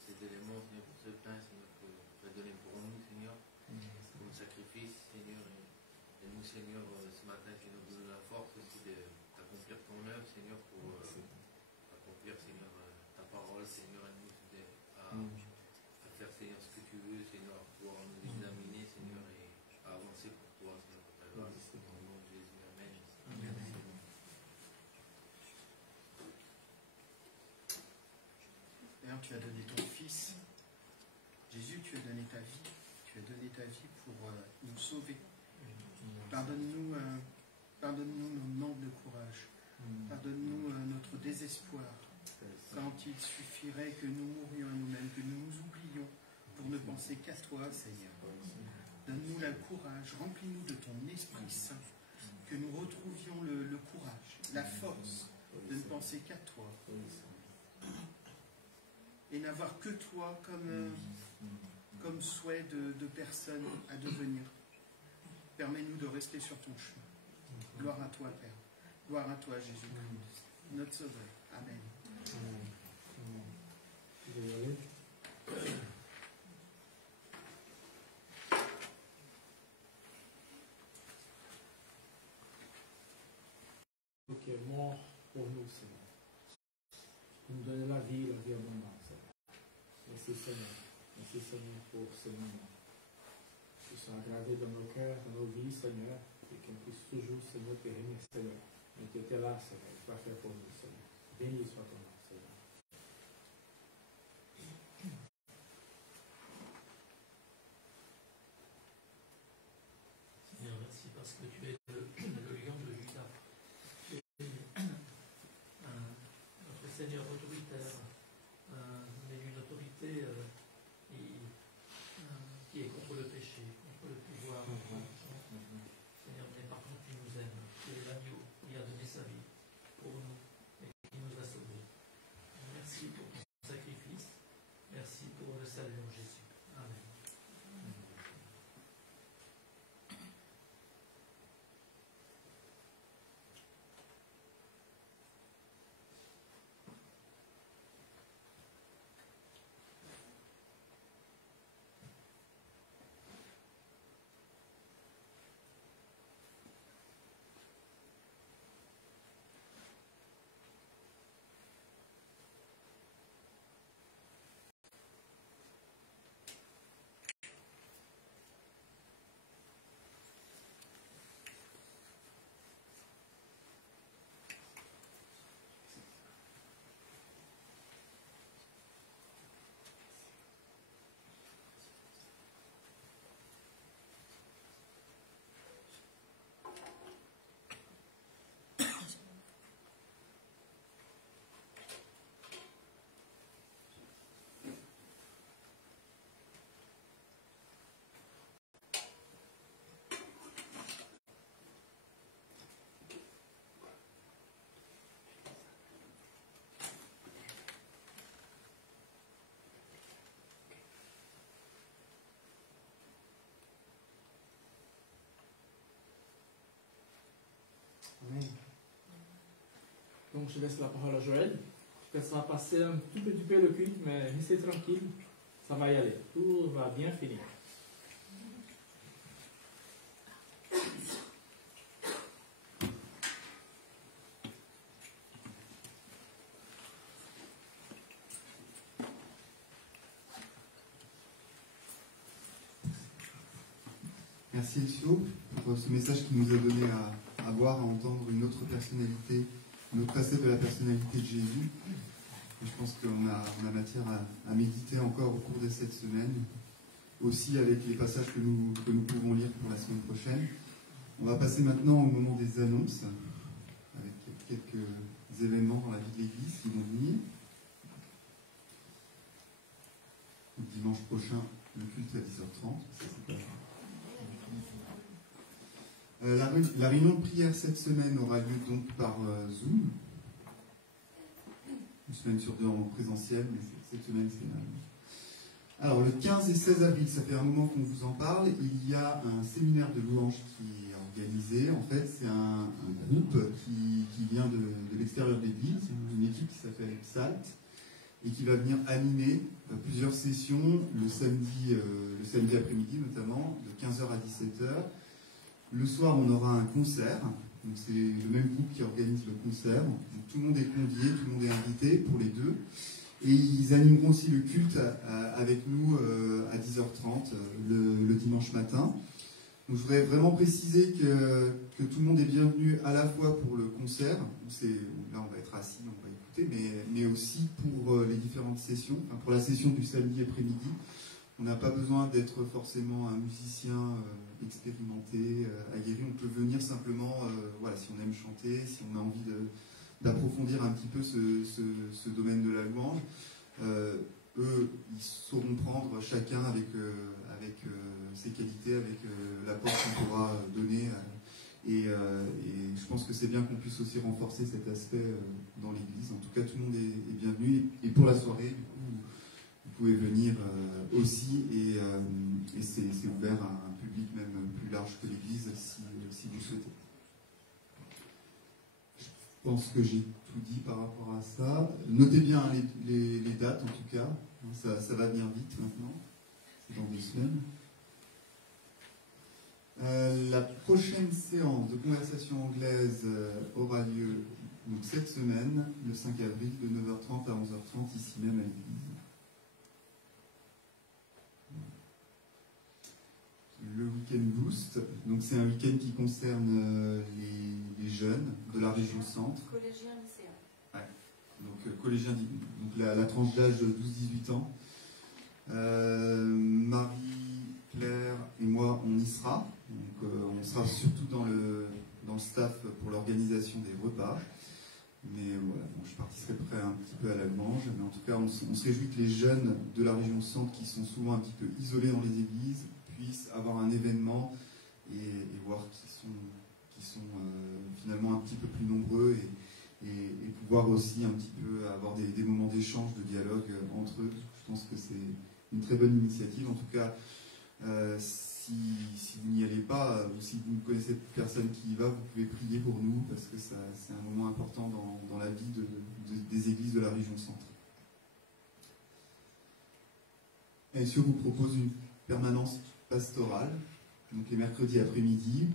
ces éléments, Seigneur, pour ce pain, Seigneur, que tu as donné pour nous, Seigneur, comme sacrifice, Seigneur. Et nous, Seigneur, ce matin, tu nous donnes la force aussi d'accomplir ton œuvre, Seigneur, pour accomplir, Seigneur, ta parole, Seigneur, et nous à faire, Seigneur, ce que tu veux, Seigneur, à pouvoir nous examiner, Seigneur, et à avancer pour toi, Seigneur, pour ta grâce. Au nom de Jésus, Amen. Père, tu as donné ton Fils. Jésus, tu as donné ta vie. Tu as donné ta vie pour nous sauver. Pardonne-nous nos manques de courage. Pardonne-nous notre désespoir. Quand il suffirait que nous mourions à nous-mêmes, que nous nous oublions pour ne penser qu'à toi, Seigneur. Donne-nous le courage. Remplis-nous de ton Esprit Saint. Que nous retrouvions le courage, la force de ne penser qu'à toi. Et n'avoir que toi comme souhait de personne à devenir. Permets-nous de rester sur ton chemin. Gloire à toi, Père. Gloire à toi, Jésus-Christ, notre Sauveur. Amen. Qui est mort pour nous, Seigneur. Pour nous donner la vie abondante, Seigneur. Merci, Seigneur. Merci, Seigneur, pour ce moment. Qui sont aggravés dans nos cœurs, dans nos vies, Seigneur, et qu'on puisse toujours, Seigneur, te remercier, Seigneur. Mais tu étais là, Seigneur, tu vas faire pour nous, Seigneur. Béni soit ton nom, Seigneur. Seigneur, merci parce que tu es le lion de Juda. Notre Seigneur autoritaire, mais une autorité qui est contre le péché, contre le pouvoir. Seigneur, mais par contre tu nous aimes. Tu es l'agneau qui a donné sa vie pour nous et qui nous a sauvés. Donc je laisse la parole à Joël. Ça va passer un tout petit peu le culte, mais restez tranquille, ça va y aller. Tout va bien finir. Merci Elcio pour ce message qui nous a donné à voir, à entendre une autre personnalité, une autre facette de la personnalité de Jésus. Et je pense qu'on a matière à méditer encore au cours de cette semaine, aussi avec les passages que nous pouvons lire pour la semaine prochaine. On va passer maintenant au moment des annonces, avec quelques événements dans la vie de l'Église qui vont venir. Dimanche prochain, le culte à 10h30. Ça, c'est pas grave. La réunion de prière cette semaine aura lieu donc par Zoom. Une semaine sur deux en présentiel, mais cette semaine c'est là. Alors le 15 et 16 avril, ça fait un moment qu'on vous en parle, il y a un séminaire de louanges qui est organisé. En fait, c'est un groupe qui vient de l'extérieur de l'église, une équipe qui s'appelle SALT, et qui va venir animer plusieurs sessions le samedi après-midi notamment, de 15h à 17h. Le soir, on aura un concert. Donc c'est le même groupe qui organise le concert. Donc, tout le monde est convié, tout le monde est invité pour les deux. Et ils animeront aussi le culte avec nous à 10h30 le dimanche matin. Donc, je voudrais vraiment préciser que tout le monde est bienvenu à la fois pour le concert. Là, on va être assis, on va écouter, mais aussi pour les différentes sessions. Enfin, pour la session du samedi après-midi, on n'a pas besoin d'être forcément un musicien expérimenté, aguerri. On peut venir simplement, si on aime chanter, si on a envie d'approfondir un petit peu ce domaine de la louange. Eux, ils sauront prendre chacun avec ses qualités, avec l'apport qu'on pourra donner. Et je pense que c'est bien qu'on puisse aussi renforcer cet aspect dans l'Église. En tout cas, tout le monde est bienvenu. Et pour la soirée, vous pouvez venir aussi, et c'est ouvert à un public même plus large que l'Église si vous souhaitez. Je pense que j'ai tout dit par rapport à ça. Notez bien les dates en tout cas, ça va venir vite maintenant, c'est dans 2 semaines. La prochaine séance de conversation anglaise aura lieu donc, cette semaine, le 5 avril, de 9h30 à 11h30, ici même à l'église. Le week-end Boost, donc c'est un week-end qui concerne les jeunes de la région centre. Collégiens, lycéens. Ouais. Donc collégiens, donc la tranche d'âge 12-18 ans. Marie, Claire et moi, on y sera. Donc on sera surtout dans le staff pour l'organisation des repas. Mais voilà, bon, je participerai un petit peu à la louange. Mais en tout cas, on se réjouit que les jeunes de la région centre, qui sont souvent un petit peu isolés dans les églises, puissent avoir un événement et voir qu'ils sont finalement un petit peu plus nombreux et pouvoir aussi un petit peu avoir des moments d'échange, de dialogue entre eux. Je pense que c'est une très bonne initiative. En tout cas, si vous n'y allez pas, ou si vous ne connaissez personne qui y va, vous pouvez prier pour nous, parce que c'est un moment important dans la vie des églises de la région centre. Et si on vous propose une permanence pastorale, donc les mercredis après-midi,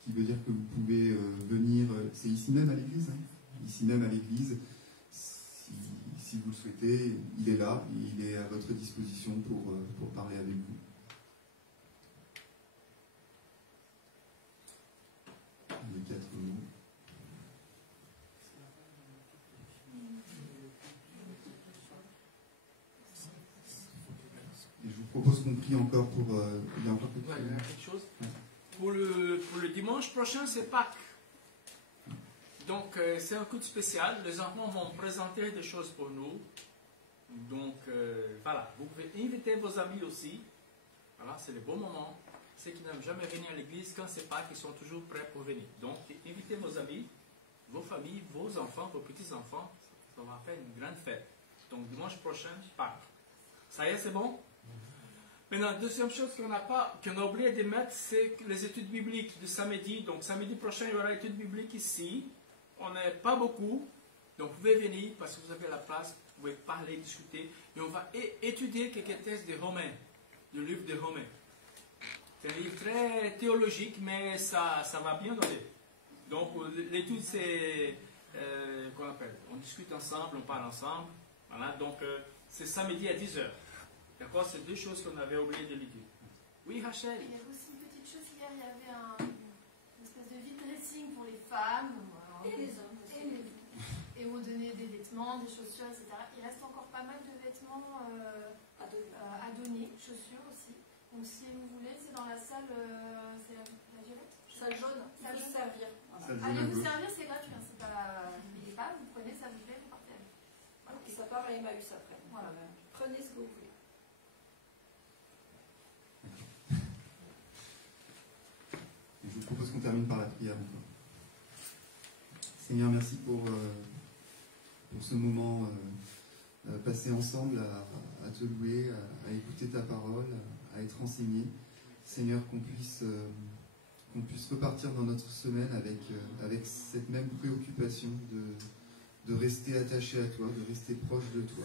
ce qui veut dire que vous pouvez venir, c'est ici même à l'église, ici même à l'église, si vous le souhaitez, il est là, il est à votre disposition pour parler avec vous. Les 4 mots. Et je vous propose qu'on prie encore pour... il y a encore quelque chose. Pour le dimanche prochain, c'est Pâques. Donc, c'est un coup de spécial. Les enfants vont présenter des choses pour nous. Donc, voilà. Vous pouvez inviter vos amis aussi. Voilà, c'est le bon moment. Ceux qui n'aiment jamais venir à l'église, quand c'est Pâques, ils sont toujours prêts pour venir. Donc, invitez vos amis, vos familles, vos enfants, vos petits-enfants. Ça va faire une grande fête. Donc, dimanche prochain, Pâques. Ça y est, c'est bon? Maintenant, deuxième chose qu'on a oublié de mettre, c'est les études bibliques du samedi. Donc, samedi prochain, il y aura études bibliques ici. On n'est pas beaucoup, Donc vous pouvez venir parce que vous avez la place, vous pouvez parler, discuter, et on va étudier quelques textes de Romains, du livre de Romains. C'est un livre très théologique, mais ça va bien donner. Donc l'étude, c'est, qu'on appelle, on discute ensemble, on parle ensemble. Voilà, donc c'est samedi à 10h. D'accord? C'est deux choses qu'on avait oublié de l'étude. Oui, Rachel? Il y avait aussi une petite chose hier, il y avait une espèce de vide dressing pour les femmes. Et les hommes. Et on donnait des vêtements, des chaussures, etc. Il reste encore pas mal de vêtements à donner, chaussures aussi. Donc si vous voulez, c'est dans la salle, c'est la violette. Salle jaune, Salle jaune. servir. Salle Allez jaune à vous gauche. servir, c'est gratuit. Hein, c'est pas, n'oubliez pas, vous prenez, ça vous plaît, vous partez avec. Voilà. Et ça part à Emmaüs après. Voilà. Prenez ce que vous voulez. Et je vous propose qu'on termine par la prière encore. Seigneur, merci pour ce moment passé ensemble à te louer, à écouter ta parole, à être enseigné. Seigneur, qu'on puisse repartir dans notre semaine avec cette même préoccupation de rester attaché à toi, de rester proche de toi.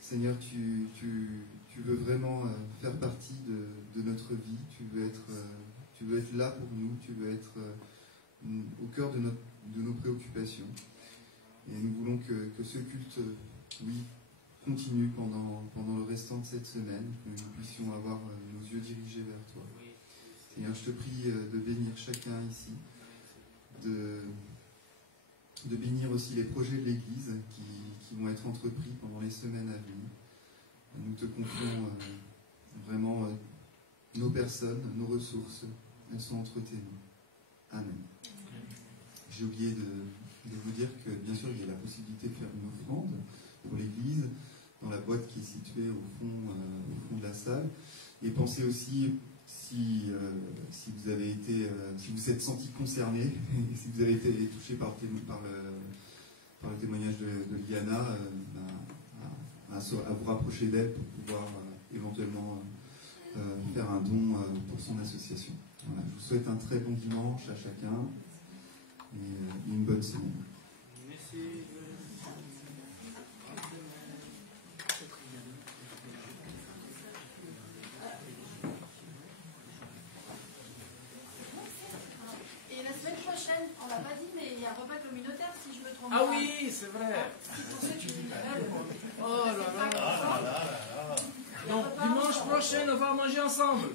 Seigneur, tu veux vraiment faire partie de notre vie, tu veux être là pour nous, tu veux être au cœur de nos préoccupations. Et nous voulons que ce culte, oui, continue pendant le restant de cette semaine, que nous puissions avoir nos yeux dirigés vers toi. Seigneur, je te prie de bénir chacun ici, de bénir aussi les projets de l'Église qui vont être entrepris pendant les semaines à venir. Nous te confions vraiment nos personnes, nos ressources, elles sont entre tes mains. Amen. J'ai oublié de vous dire que, bien sûr, il y a la possibilité de faire une offrande pour l'Église dans la boîte qui est située au fond de la salle. Et pensez aussi, si vous avez été, si vous êtes senti concerné, si vous avez été touché par le témoignage de Liana, à vous rapprocher d'elle pour pouvoir éventuellement faire un don pour son association. Voilà, je vous souhaite un très bon dimanche à chacun et une bonne semaine. Merci. Et la semaine prochaine, on l'a pas dit, mais il y a un repas communautaire si je me trompe Ah pas. oui, c'est vrai. Pour ceux qui veulent. Oh là là. Donc dimanche prochain, on va manger ensemble.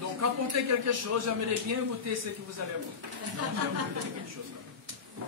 Donc apportez quelque chose, j'aimerais bien goûter ce que vous allez apporter. Donc, j'ai apporté quelque chose là.